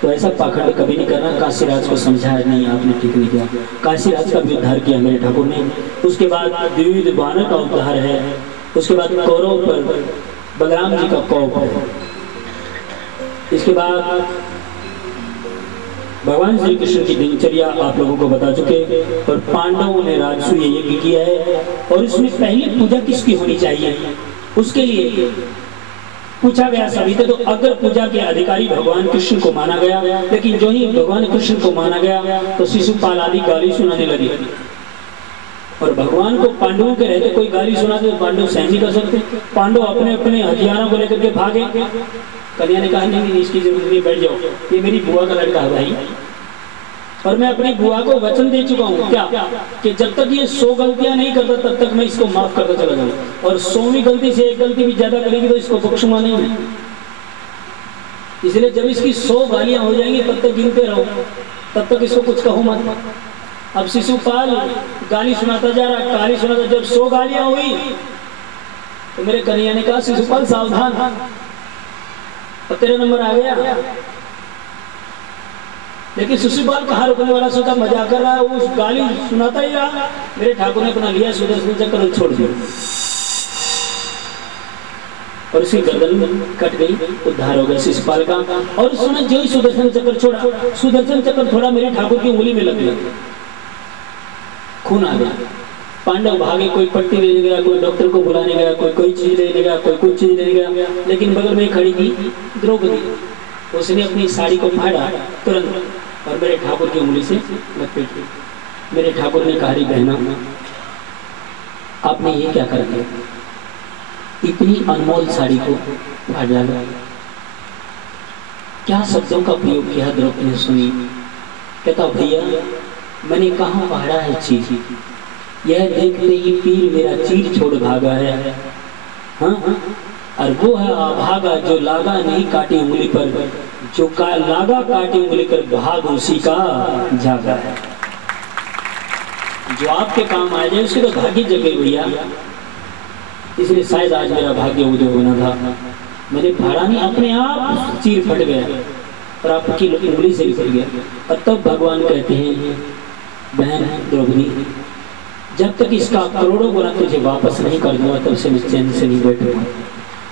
तो ऐसा पाखंड कभी नहीं करना। काशीराज को समझाया नहीं, आपने ठीक नहीं किया। काशीराज का भी उद्धार किया मेरे ठाकुर ने। उसके बाद द्विविध वानर का उद्धार है। उसके बाद कौरव पर बलराम जी का कोप है। इसके बाद भगवान श्री कृष्ण की दिनचर्या आप लोगों को बता चुके, और पांडवों ने राजसूय यज्ञ किया है, और इसमें पहली पूजा किसकी होनी चाहिए उसके लिए पूछा गया सभी से। तो अगर पूजा के अधिकारी भगवान कृष्ण को माना गया, लेकिन जो ही भगवान कृष्ण को माना गया तो शिशुपाल आदि गाली सुनाने लगे, और भगवान को पांडवों के रहते कोई गाली सुनाते तो पांडव सहन नहीं कर सकते। पांडव अपने अपने हथियारों को लेकर के भागे। कन्या ने कहा नहीं, इसकी जरूरत नहीं, बैठ जाओ, ये मेरी बुआ का लड़का है भाई, और मैं अपनी बुआ को वचन दे चुका हूँ क्या कि जब तक ये 100 गलतियां नहीं करता तब तक मैं इसको माफ करता चला जाऊँ, और 100वीं गलती से एक गलती भी ज्यादा करेगी तो इसको बख्शूंगा नहीं है। इसलिए जब इसकी 100 गालियां हो जाएंगी तब तक गिनते रहो, तब तक इसको कुछ कहो मत। अब शिशुपाल गाली सुनाता जा रहा, गाली सुनाता, जब 100 गालियां हुई तो मेरे कन्हैया ने कहा शिशुपाल सावधान, अब तेरा नंबर आ गया। लेकिन शिशुपाल कहाँ रुकने वाला, सोचा मजाक कर रहा है, वो गाली सुनाता ही रहा। मेरे ठाकुर ने अपना लिया सुदर्शन चक्र छोड़ दिया, और उसकी गर्दन कट गई, उद्धार हो गया शिशुपाल का। और उस समय जो ही सुदर्शन चक्र छोड़ा, सुदर्शन चक्र थोड़ा मेरे ठाकुर की उंगली में लग गया, खून आ गया। पांडव भागे, कोई पट्टी लेने गया, कोई डॉक्टर को बुलाने गया, कोई चीज लेने गया, कोई कुछ चीज लेने गया, लेकिन बगल में खड़ी थी द्रौपदी। उसने अपनी साड़ी को फाड़ा तुरंत और मेरे ठाकुर की उंगली से लपेट दी। मेरे ठाकुर ने कहा, बहना आपने ये क्या कर दिया, इतनी अनमोल साड़ी को फाड़ डाला। क्या शब्दों का प्रयोग किया द्रौपदी ने सुनी। कहता, भैया मैंने कहाँ फाड़ा है चीज, यह देखते ही पीर मेरा चीर छोड़ भागा है। हाँ, और वो है अभागा जो लागा नहीं काटी उंगली पर, जो लागा काटी उंगली पर भाग उसी का जागा है। जो आपके काम आ जाए उसके तो भाग्य जगे भैया। इसलिए शायद आज मेरा भाग्य उदय होना था। मैंने फाड़ा नहीं, अपने आप चीर फट गया और आपकी उंगली से निकल गया। और तब भगवान कहते हैं, बहन द्रौपदी, जब तक इसका करोड़ों गुना तुझे वापस नहीं कर दूंगा तब से मैं चैन से नहीं बैठूंगा।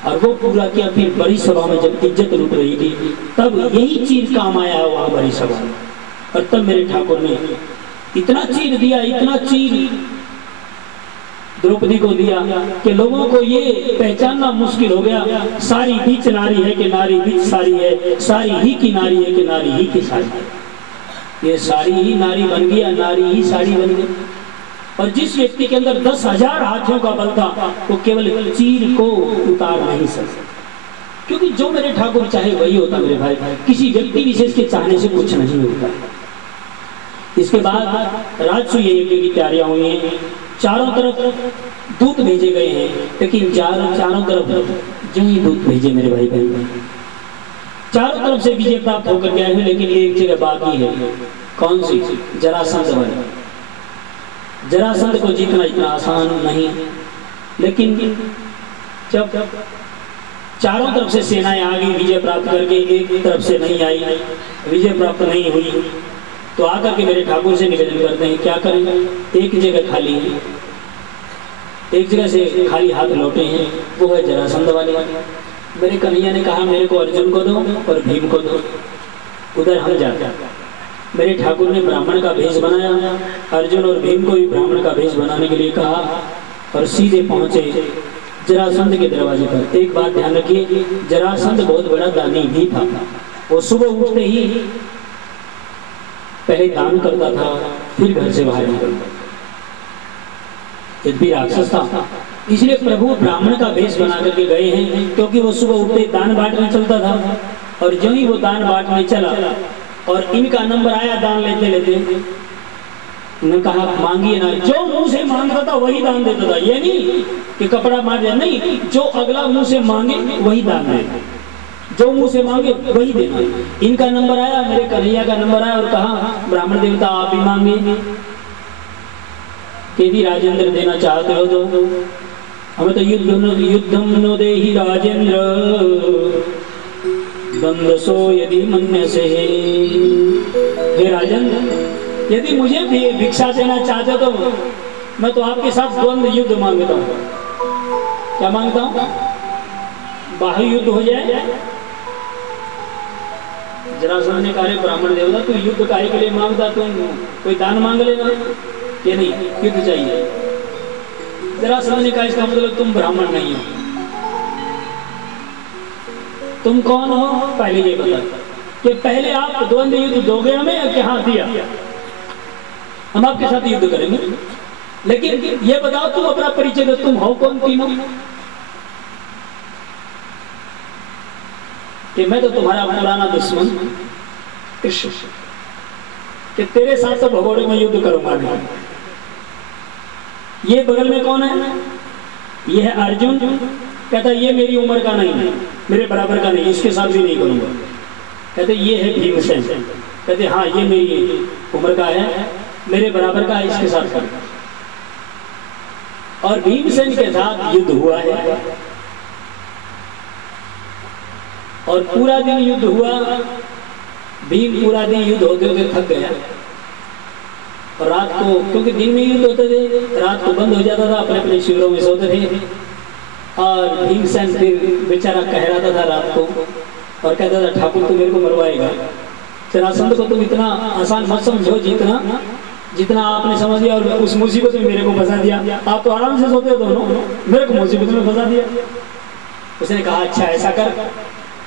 और वो पूरा किया। फिर बड़ी सभा में जब इज्जत लूट रही थी तब यही चीर काम आया वहां बड़ी सभा में। और तब मेरे ठाकुर ने इतना चीर दिया, इतना चीर द्रौपदी को दिया कि लोगों को ये पहचानना मुश्किल हो गया, सारी बीच नारी है कि नारी बीच सारी है, सारी ही की नारी है कि नारी ही की सारी है। ये सारी ही नारी बन गई, नारी ही साड़ी बन गई। और जिस व्यक्ति के अंदर 10,000 हाथियों का बल था वो केवल चीर को उतार नहीं सकता, क्योंकि जो मेरे ठाकुर चाहे वही होता मेरे भाई। किसी व्यक्ति विशेष के चाहने से कुछ नहीं होता। इसके बाद राजसूय यज्ञ की तैयारियां हुई हैं, चारों तरफ दूत भेजे गए हैं, लेकिन चारों तरफ जो ही दूत भेजे मेरे भाई बहन, चारों तरफ से विजय प्राप्त होकर गए हैं, लेकिन एक जगह बाकी है। कौन सी? जरासंध वन। जरासंध को जीतना इतना आसान नहीं, लेकिन जब चारों तरफ से सेनाएं आ गई विजय प्राप्त करके, एक तरफ से नहीं आई, विजय प्राप्त नहीं हुई, तो आकर के मेरे ठाकुर से निवेदन करते हैं, क्या करें? एक जगह खाली है, एक जगह से खाली हाथ लौटे हैं, वो है जरासंध वाले। मेरे कन्हैया ने कहा, मेरे को अर्जुन को दो और भीम को दो, उधर हम जाते। मेरे ठाकुर ने ब्राह्मण का भेष बनाया, अर्जुन और भीम को भी ब्राह्मण का भेष बनाने के लिए कहा और सीधे पहुंचे जरासंध के दरवाजे पर। एक बात ध्यान रखिए, जरासंध बहुत बड़ा दानी भी था। वो सुबह उठते ही पहले दान करता था, फिर घर से बाहर निकलता। यद्यपि राक्षस था, इसलिए प्रभु ब्राह्मण का भेष बना करके गए हैं, क्योंकि वो सुबह उठते दान बांटने चलता था। और जो ही वो दान बांटने चला और इनका नंबर आया दान लेते लेते, उन्होंने कहा मांगिए ना। जो मुंह से मांगता था वही दान देता था, ये नहीं कि कपड़ा मार दिया, नहीं, जो अगला मुंह से मांगे वही दान देना, जो मुंह से मांगे वही देना। इनका नंबर आया, मेरे कन्हैया का नंबर आया और कहा, ब्राह्मण देवता आप ही मांगे, यदि राजेंद्र देना चाहते हो तो। हमें तो युद्धम नो देहि राजेंद्र दंडसो यदि मन्य से। हे राजेंद्र, यदि मुझे भी भिक्षा देना चाहते तो मैं तो आपके साथ द्वंद्व युद्ध मांगता हूँ। क्या मांगता हूँ? बाह्य युद्ध हो जाए। जरासंध ने कहा, ब्राह्मण देवता तू युद्ध कार्य के लिए मांगता, तुम कोई दान मांग लेना, ये नहीं, युद्ध चाहिए। जरासंध ने कहा, इसका मतलब तुम ब्राह्मण नहीं हो। तुम कौन हो? पहले ये बता कि पहले आप द्वंद्व युद्ध दोगे हमें कि हाँ दिया, हम आपके साथ युद्ध करेंगे, लेकिन ये बताओ तुम अपना परिचय दो, तुम हो कौन तीनों? कि मैं तो तुम्हारा पुराना दुश्मन कृष्ण, कि तेरे साथ तो भगोड़े में युद्ध करूंगा नहीं। ये बगल में कौन है? ये है अर्जुन। कहता ये मेरी उम्र का नहीं है, मेरे बराबर का नहीं, इसके साथ भी नहीं करूंगा। कहते ये है भीमसेन। कहते हाँ ये मेरी उम्र का है, मेरे बराबर का है, इसके साथ करूंगा। और भीमसेन के साथ युद्ध हुआ है और पूरा दिन युद्ध हुआ। भीम पूरा दिन युद्ध होते होते थक गया और रात को, क्योंकि दिन में युद्ध होते थे, रात को बंद हो जाता था, अपने अपने शिविरों में सोते थे। और भीमसेन फिर बेचारा कहराता था रात को और कहता था, ठाकुर तू मेरे को मरवाएगा, जरासंध को तुम इतना आसान मत समझो जितना जितना आपने समझ लिया और उस मुसीबत में मेरे को फंसा दिया। आप तो आराम से सोते हो दोनों, मेरे को मुसीबत में फंसा दिया। उसने कहा अच्छा ऐसा कर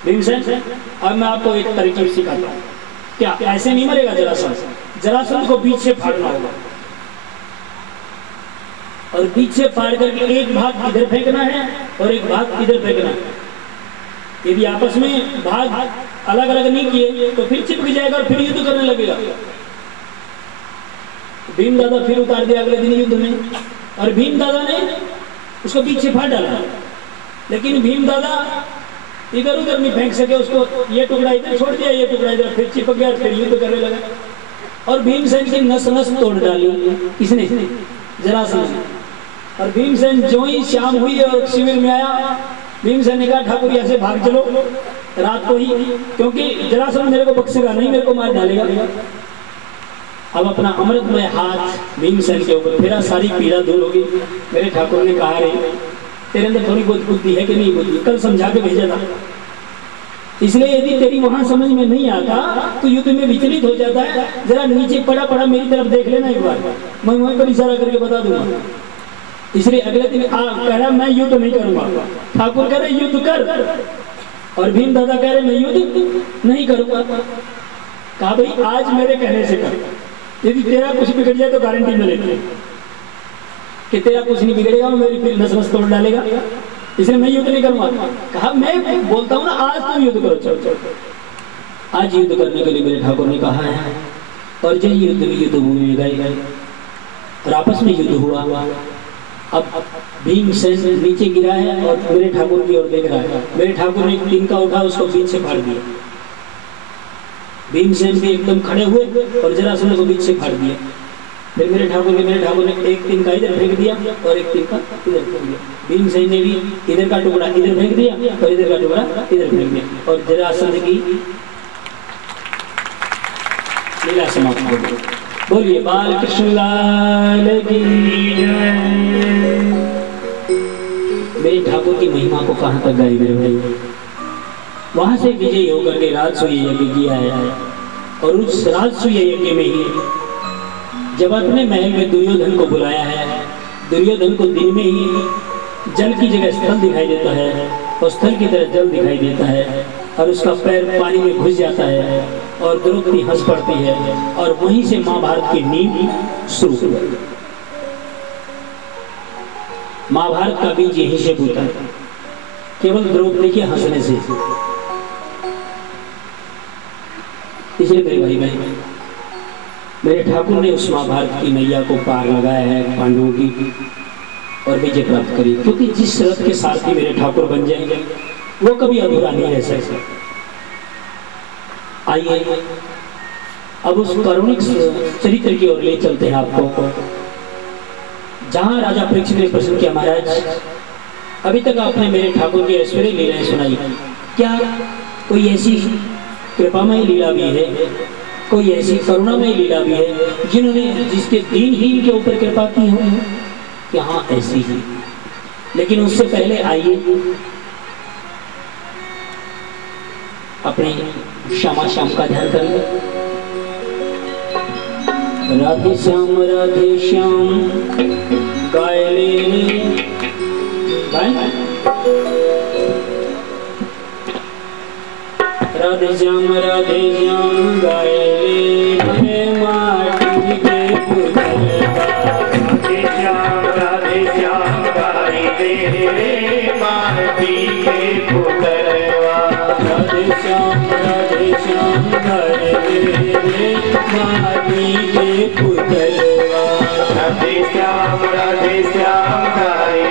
भीमसेन, अब मैं आपको एक तरकीब सिखाता हूँ। क्या ऐसे नहीं मरेगा जरासंध? जरासंध को बीच से फाड़ना होगा और बीच से फाड़ करके एक भाग इधर फेंकना है और एक भाग इधर फेंकना है। यदि आपस में भाग अलग अलग नहीं किए तो फिर चिपक जाएगा और फिर युद्ध करने लगेगा। भीम दादा फिर उतार दिया अगले दिन युद्ध में और भीम दादा ने उसको बीच से फाड़ डाला। लेकिन भीम दादा इधर उधर नहीं फेंक सके उसको, ये टुकड़ा इधर छोड़ दिया, ये टुकड़ा इधर, फिर चिपक गया, फिर युद्ध करने लगा और भीमसेन की नस नस तोड़ डाली। किसने? जरासंध। और भीमसेन जो ही शाम हुई और शिविर में आया, भीमसेन ने कहा ठाकुर यहाँ से भाग चलो रात को ही, क्योंकि जरासंध मेरे को बख्शेगा नहीं, मेरे को मार डालेगा। अब अपना अमृतमय हाथ भीमसेन के ऊपर फेरा, सारी पीड़ा दूर होगी। मेरे ठाकुर ने कहा रे तेरे अंदर थोड़ी बहुत बुद्धि है कि नहीं बुद्धि? कल समझा के भेजा था, इसलिए यदि तेरी वहां समझ में नहीं आता तो युद्ध में विचलित हो जाता है। जरा नीचे पड़ा पड़ा मेरी तरफ देख लेना एक बार, मैं वहीं पर इशारा करके बता दूंगा। इसलिए अगले दिन कह रहा मैं युद्ध नहीं करूंगा। ठाकुर कह रहे युद्ध कर और भीम दादा कह रहे मैं युद्ध नहीं करूंगा। कहा भाई आज मेरे कहने से कर, यदि तेरा कुछ बिगड़ जाए तो गारंटी में लेते कि तेरा कुछ नहीं बिगड़ेगा, मेरी फिर नस नस तोड़ डालेगा, इसलिए मैं युद्ध नहीं करूंगा। कहा मैं बोलता हूँ ना आज तुम युद्ध करो, चलो आज युद्ध करने के लिए मेरे ठाकुर ने कहा है। और जय युद्ध में युद्ध भूमि में गए और आपस में युद्ध हुआ। अब भीमसेन नीचे गिरा है और मेरे ठाकुर की ओर देख रहा है। मेरे ठाकुर ने एक तिनका उठा उसको बीच से फाड़ दिया। भीमसेन भी एकदम खड़े हुए और जरासंध को बीच से फाड़ दिया। फिर मेरे ठाकुर ने एक तिनका इधर फेंक दिया और एक तिनका इधर फेंक दिया। भीमसेन ने भी इधर का टुकड़ा इधर फेंक दिया और इधर का टुकड़ा इधर फेंक दिया और जरासंध की लीला समाप्त हो गई। बोलिए बाल कृष्ण लाल की जय। मेरे ठाकुर की महिमा को कहां तक गाई मेरे भाई। वहां से विजय होकर के राजसूय यज्ञ किया है और उस राजसूय यज्ञ में ही जब अपने महल में दुर्योधन को बुलाया है, दुर्योधन को दिन में ही जल की जगह स्थल दिखाई देता है और स्थल की तरह जल दिखाई देता है और उसका पैर पानी में घुस जाता है और द्रौपदी हंस पड़ती है और वहीं से महाभारत की नींव शुरू हुई। महाभारत का बीज यहीं से फूटा केवल द्रौपदी के हंसने से। इसलिए मेरे भाई बहन, मेरे ठाकुर ने उस महाभारत की नैया को पार लगाया है पांडवों की और विजय प्राप्त करी, क्योंकि जिस रथ के सारथी मेरे ठाकुर बन जाएंगे वो कभी अधूरा नहीं रह सकता। आइए अब उस कारुणिक चरित्र की ओर ले चलते हैं आपको, जहां राजा परीक्षित ने प्रश्न किया महाराज अभी तक आपने मेरे ठाकुर की ऐश्वर्य लीलाएं सुनाई, क्या कोई ऐसी कृपामय लीला भी है, कोई ऐसी करुणामय लीला भी है जिन्होंने जिसके दीनहीन के ऊपर कृपा की हो? कि हाँ ऐसी ही। लेकिन उससे पहले आइए अपने श्यामा श्याम का ध्यान करें। राधे श्याम गाय ले राधे श्याम गाय ले माटी के पुतलवा। राधे श्याम गाय ले माटी के पुतलवा। राधे श्याम गाय ले माटी के पुतलवा। राधे श्याम गाय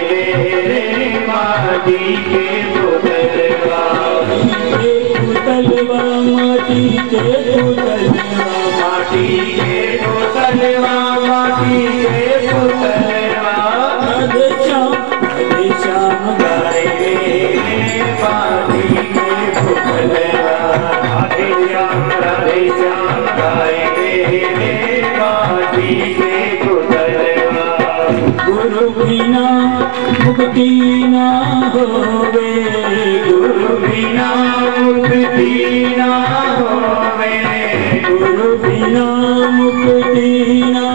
ले माटी के पुतलवा। पुतलवा माटी के पुतलवा। माटी के पुतलवा माटी के पुतलवा। राधे श्याम गाय ले माटी के पुतलवा। राधे श्याम गाय ले माटी के पुतलवा। गुरु बिना मुक्ति ना होवे। गुरु बिना मुक्ति ना होवे। गुरु बिना मुक्ति ना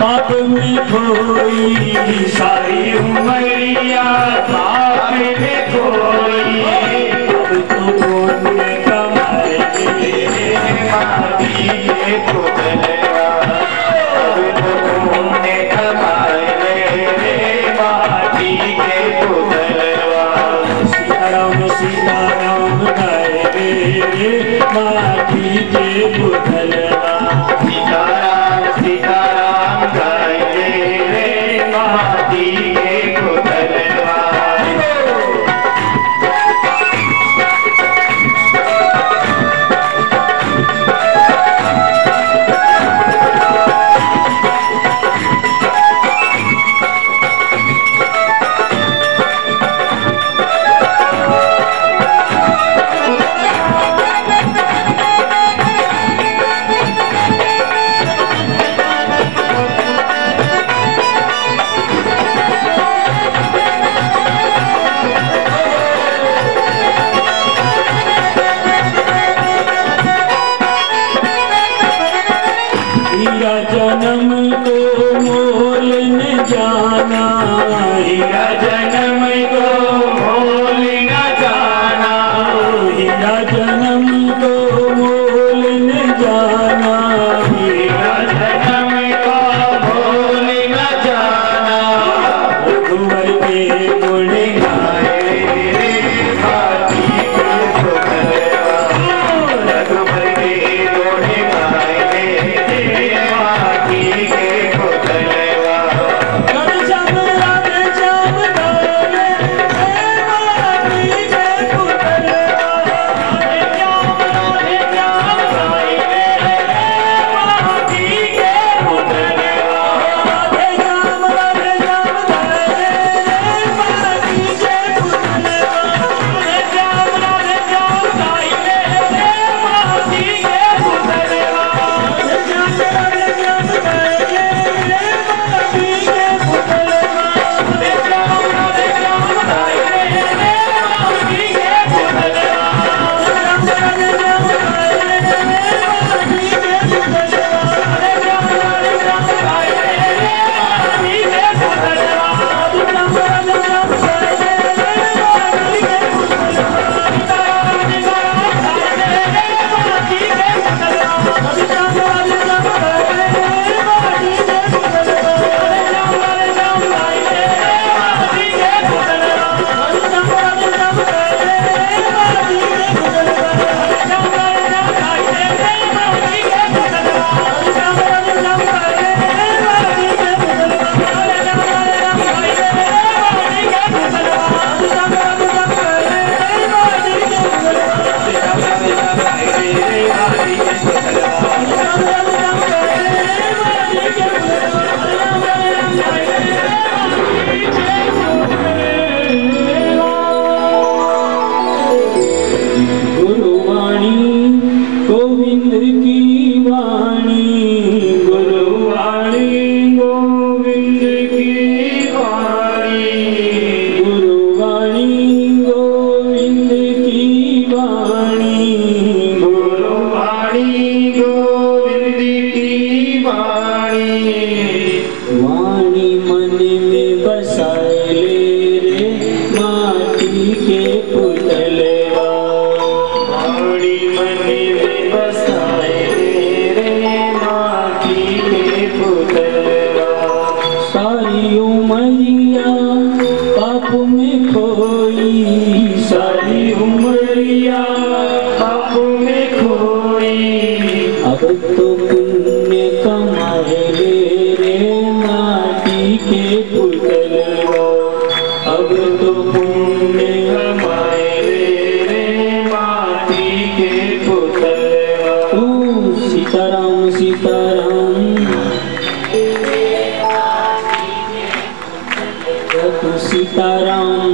पाप में खोई, सारी उमरिया पाप में खोई। अब तो पुण्य कमाए माटी के पुतलवा, अब तो पुण्य कमाए माटी के पुतलवा। सीताराम सीताराम गाए रे माटी के पुतलवा, सीताराम सीताराम गाए रे माटी के पुतलवा। जन्म को मोल न जाना, हीरा जन्म को मोल न जाना, हीरा जन्म को मोल न जाना, हीरा जन्म को मोल न जाना। रघुवर के गुण गाए रे माटी के पुतलवा, रघुवर के गुण गाए सीताराम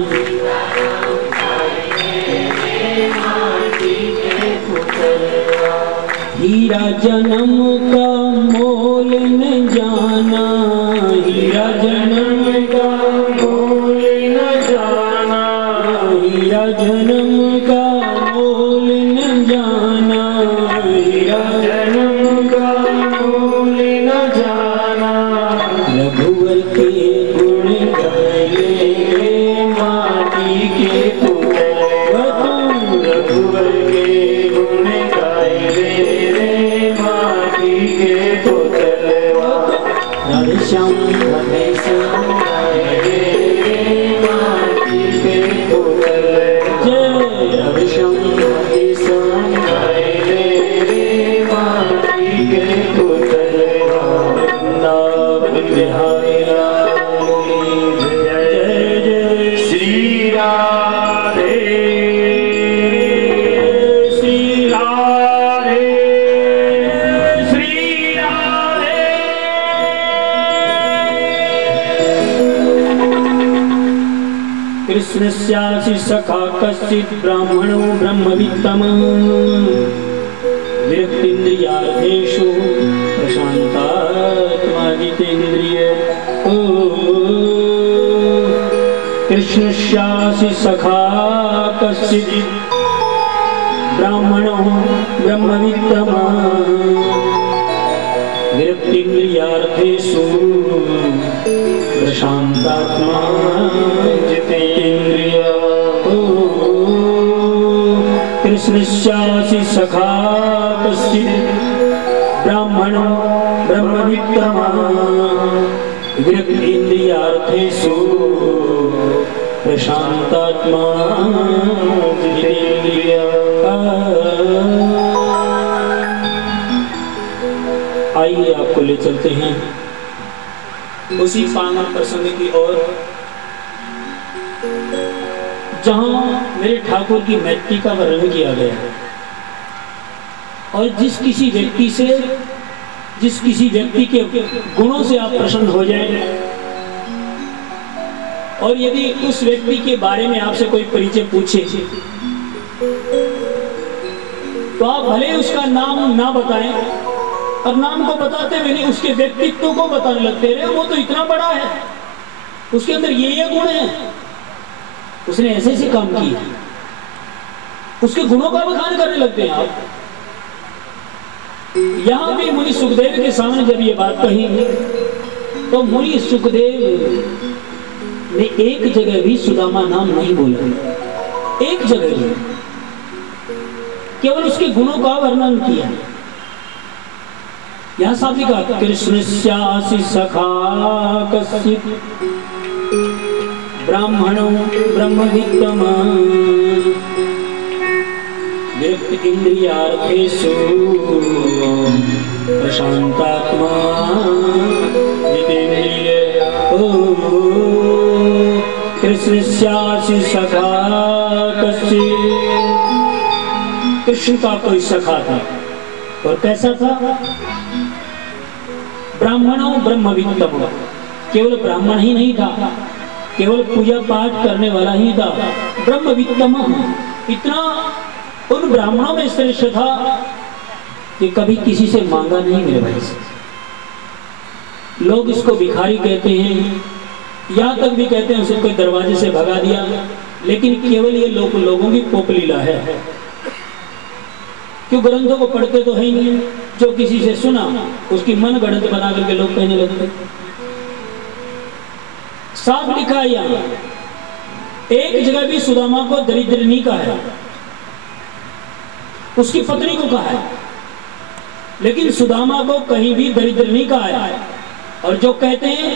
हीरा जन्म का मोल न जाना, हीरा जन्म का मोल न जाना, हीरा जन्म का मोल न जाना, हीरा जन्म का मोल न जाना। रघुवर के गुण गाए रे माटी के पुतले, तू रघुवर के गुण गाए रे माटी के पुतले, राधे श्याम गाए रे माटी के पुतले, जय राधे श्याम गाए रे माटी के पुतले, वृंदावन बिहारी लाल की जय जय श्री राधे श्री राधे श्री राधे। कृष्णस्यासि सखा कश्चित् ब्राह्मणो ब्रह्मवित्तमः विरक्तीन्द्रियार्थेषु प्रशान्तात्मा जितेन्द्रिय। कृष्णस्यासि सखा कश्चित् ब्राह्मणो ब्रह्मवित्तमः विरक्तीन्द्रियार्थेषु प्रशान्तात्मा जितेन्द्रिय। कृष्णस्यासि सखा कश्चित् ब्राह्मणो ब्रह्मवित्तमः विरक्तीन्द्रियार्थेषु प्रशान्तात्मा जितेन्द्रिय। आइए आपको ले चलते हैं उसी पावन प्रसंग की ओर जहां मेरे ठाकुर की मैत्री का वर्णन किया गया है। और जिस किसी व्यक्ति के गुणों से आप प्रसन्न हो जाएं, और यदि उस व्यक्ति के बारे में आपसे कोई परिचय पूछे तो आप भले उसका नाम ना बताएं, और नाम को बताते हुए नहीं उसके व्यक्तित्व को बताने लगते रहे, वो तो इतना बड़ा है, उसके अंदर ये गुण है, उसने ऐसे ऐसे काम किए, उसके गुणों का बखान करने लगते हैं आप। यहां भी मुनि सुखदेव के सामने जब ये बात कही तो मुनि सुखदेव ने एक जगह भी सुदामा नाम नहीं बोला, एक जगह भी, केवल उसके गुणों का वर्णन किया। यहां साफ लिखा कृष्णस्यासि सखा कश्चित् ब्राह्मणो ब्रह्मवित्तमः विरक्तीन्द्रियार्थेषु प्रशान्तात्मा जितेन्द्रिय। कृष्णस्यासि सखा कश्चित्, कृष्ण का कोई सखा था, और कैसा था? ब्राह्मणों ब्रह्मवित्तमः, केवल ब्राह्मण ही नहीं था, केवल पूजा पाठ करने वाला ही था, ब्रह्मवित्तमः, इतना उन ब्राह्मणों में श्रेष्ठ था कि कभी किसी से मांगा नहीं मेरे भाई से। लोग इसको भिखारी कहते हैं, यहां तक भी कहते हैं उसे कोई दरवाजे से भगा दिया, लेकिन केवल ये लोगों की पोपलीला है। क्यों? ग्रंथों को पढ़ते तो है ही नहीं, जो किसी से सुना उसकी मन गढ़ंत बना करके लोग कहने लगते। साफ लिखा है यहाँ, एक जगह भी सुदामा को दरिद्र नहीं कहा है, उसकी पत्नी को कहा है, लेकिन सुदामा को कहीं भी दरिद्र नहीं कहा है। और जो कहते हैं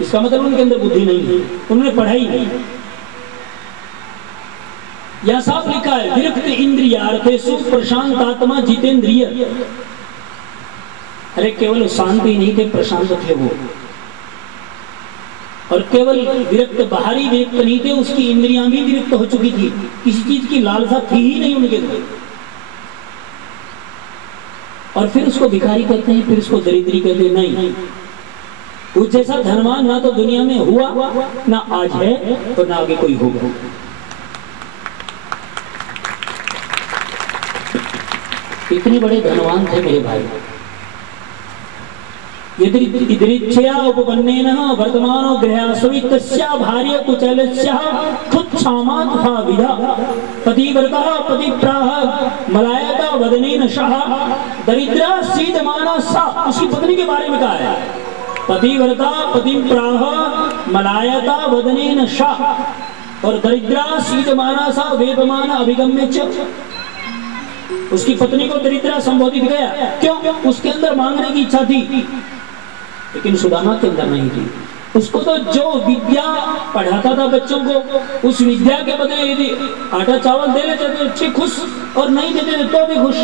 इसका मतलब उनके अंदर बुद्धि नहीं है, उन्होंने पढ़ाई नहीं। यह साफ लिखा है विरक्त इंद्रियार्थेषु प्रशांतात्मा जितेंद्रिय। अरे केवल शांत ही नहीं थे, प्रशांत थे वो। और केवल विरक्त, बाहरी विरक्त नहीं थे, उसकी इंद्रियां भी विरक्त हो चुकी थी, किसी चीज की लालसा थी ही नहीं उनके अंदर। और फिर उसको भिखारी कहते हैं, फिर उसको दरिद्री कहते हैं। नहीं, उस जैसा धनवान ना तो दुनिया में हुआ, ना आज है, और ना आगे कोई होगा। इतने बड़े धनवान थे मेरे भाई। यदृच्छया उपपन्नेन वर्तमानो गृहासुवित्तस्या भार्य कुचलस्या खुत्क्षामात् भाविधा पतिव्रता पतिप्राह मलायता वदनेन शः दरिद्रा सीदमाना सा। उसकी पत्नी के बारे में कहा है पतिव्रता पतिं प्राह मलायता वदनेन शाह, और दरिद्रा सीजमाना सा वेपमान अभिगम्य च। उसकी पत्नी को दरिद्रा संबोधित गया, क्यों? उसके अंदर मांगने की इच्छा थी, लेकिन सुदामा के अंदर नहीं थी। उसको तो जो विद्या पढ़ाता था बच्चों को, उस विद्या के बदले यदि आटा चावल दे लेते तो अच्छे खुश, और नहीं देते तो भी खुश।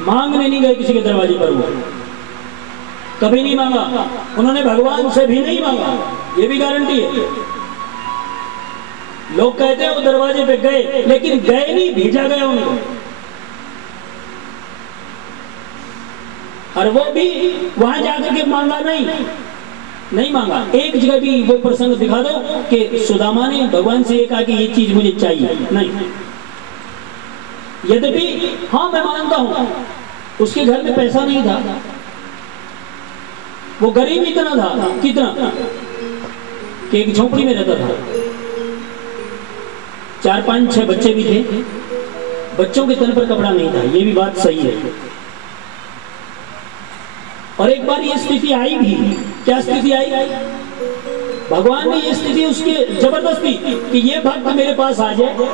मांगने नहीं गए किसी के दरवाजे पर, वो कभी नहीं मांगा। उन्होंने भगवान से भी नहीं मांगा, ये भी गारंटी है। लोग कहते हैं वो दरवाजे पे गए, लेकिन गए नहीं, भेजा गया उनको। और वो भी वहां जाकर के मांगा नहीं मांगा। एक जगह भी वो प्रसंग दिखा दो कि सुदामा ने भगवान से ये कहा कि ये चीज मुझे चाहिए, नहीं। यद्यपि हाँ मैं मानता हूं उसके घर में पैसा नहीं था, वो गरीब इतना था, कितना कि एक झोपड़ी में रहता था। 4, 5, 6 बच्चे भी थे, बच्चों के तन पर कपड़ा नहीं था, ये भी बात सही है। और एक बार ये स्थिति आई भी, क्या स्थिति आई? भगवान ने ये स्थिति उसके जबरदस्ती कि ये भक्त मेरे पास आ जाए,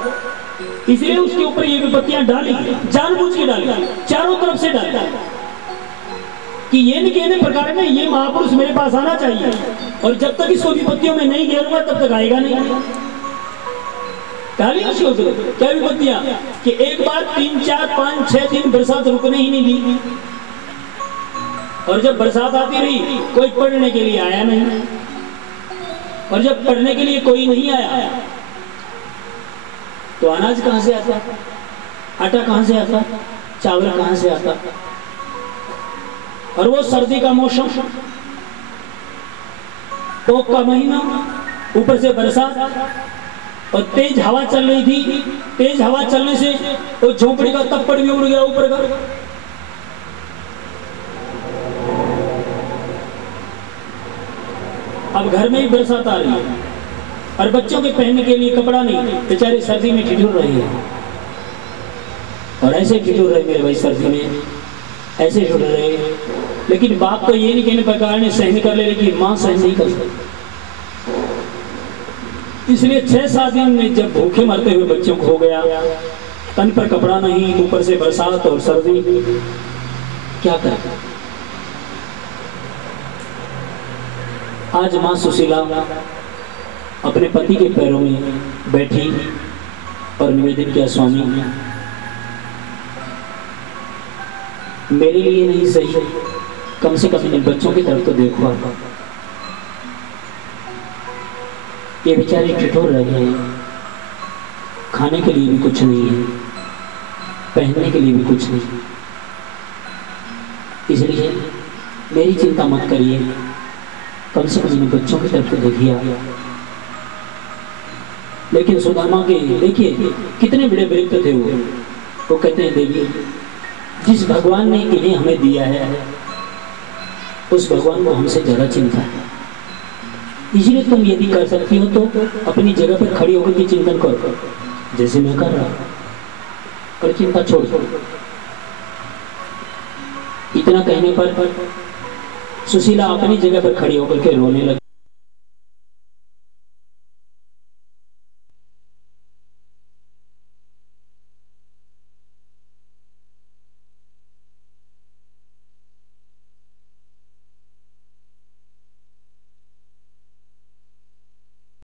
इसलिए उसके ऊपर ये विपत्तियां डाली, जानबूझ के डाली, चारों तरफ से डाली कि ये न कहने प्रकार में ये महापुरुष मेरे पास आना चाहिए, और जब तक इसको विपत्तियों में नहीं घेरूंगा तब तक आएगा नहीं। डाली उसके ऊपर क्या विपत्तियां कि एक बार 3, 4, 5, 6 दिन बरसात रुकने ही नहीं दी, और जब बरसात आती रही कोई पढ़ने के लिए आया नहीं, और जब पढ़ने के लिए कोई नहीं आया तो अनाज कहां से आता, आटा कहां से आता, चावल कहां से आता? और वो सर्दी का मौसम, पोख का महीना, ऊपर से बरसात, और तेज हवा चल रही थी। तेज हवा चलने से वो झोपड़ी का तप्पड़ भी उड़ गया ऊपर का। अब घर में ही बरसात आ रही है, और बच्चों के पहनने के लिए कपड़ा नहीं, बेचारे सर्दी में ठिठुर रहे हैं। और ऐसे ठिठुर रहे मेरे भाई, सर्दी में ऐसे ठिठुर रहे। लेकिन बाप तो ये नहीं कहने प्रकार ने सहन कर ले, लेकिन मां सहन नहीं कर सकती। इसलिए 6-7 दिन में जब भूखे मरते हुए बच्चों को हो गया, तन पर कपड़ा नहीं, ऊपर से बरसात और सर्दी, क्या करें? आज मां सुशीला अपने पति के पैरों में बैठी और निवेदन किया, स्वामी मेरे लिए नहीं सही, कम से कम इन बच्चों की तरफ तो देखो। ये बेचारे ठिठुर रहे हैं, खाने के लिए भी कुछ नहीं है, पहनने के लिए भी कुछ नहीं, इसलिए मेरी चिंता मत करिए, कम से कम इन बच्चों की तरफ तो देखिए। लेकिन सुदामा के देखिए कितने बड़े वृत्त थे वो कहते हैं, देवी जिस भगवान ने इन्हें हमें दिया है उस भगवान को हमसे ज्यादा चिंता है, इसलिए तुम यदि कर सकती हो तो अपनी जगह पर खड़ी होकर के चिंतन करो, जैसे मैं कर रहा हूं, पर चिंता छोड़ दो। इतना कहने पर सुशीला अपनी जगह पर खड़ी होकर के रोने लगी।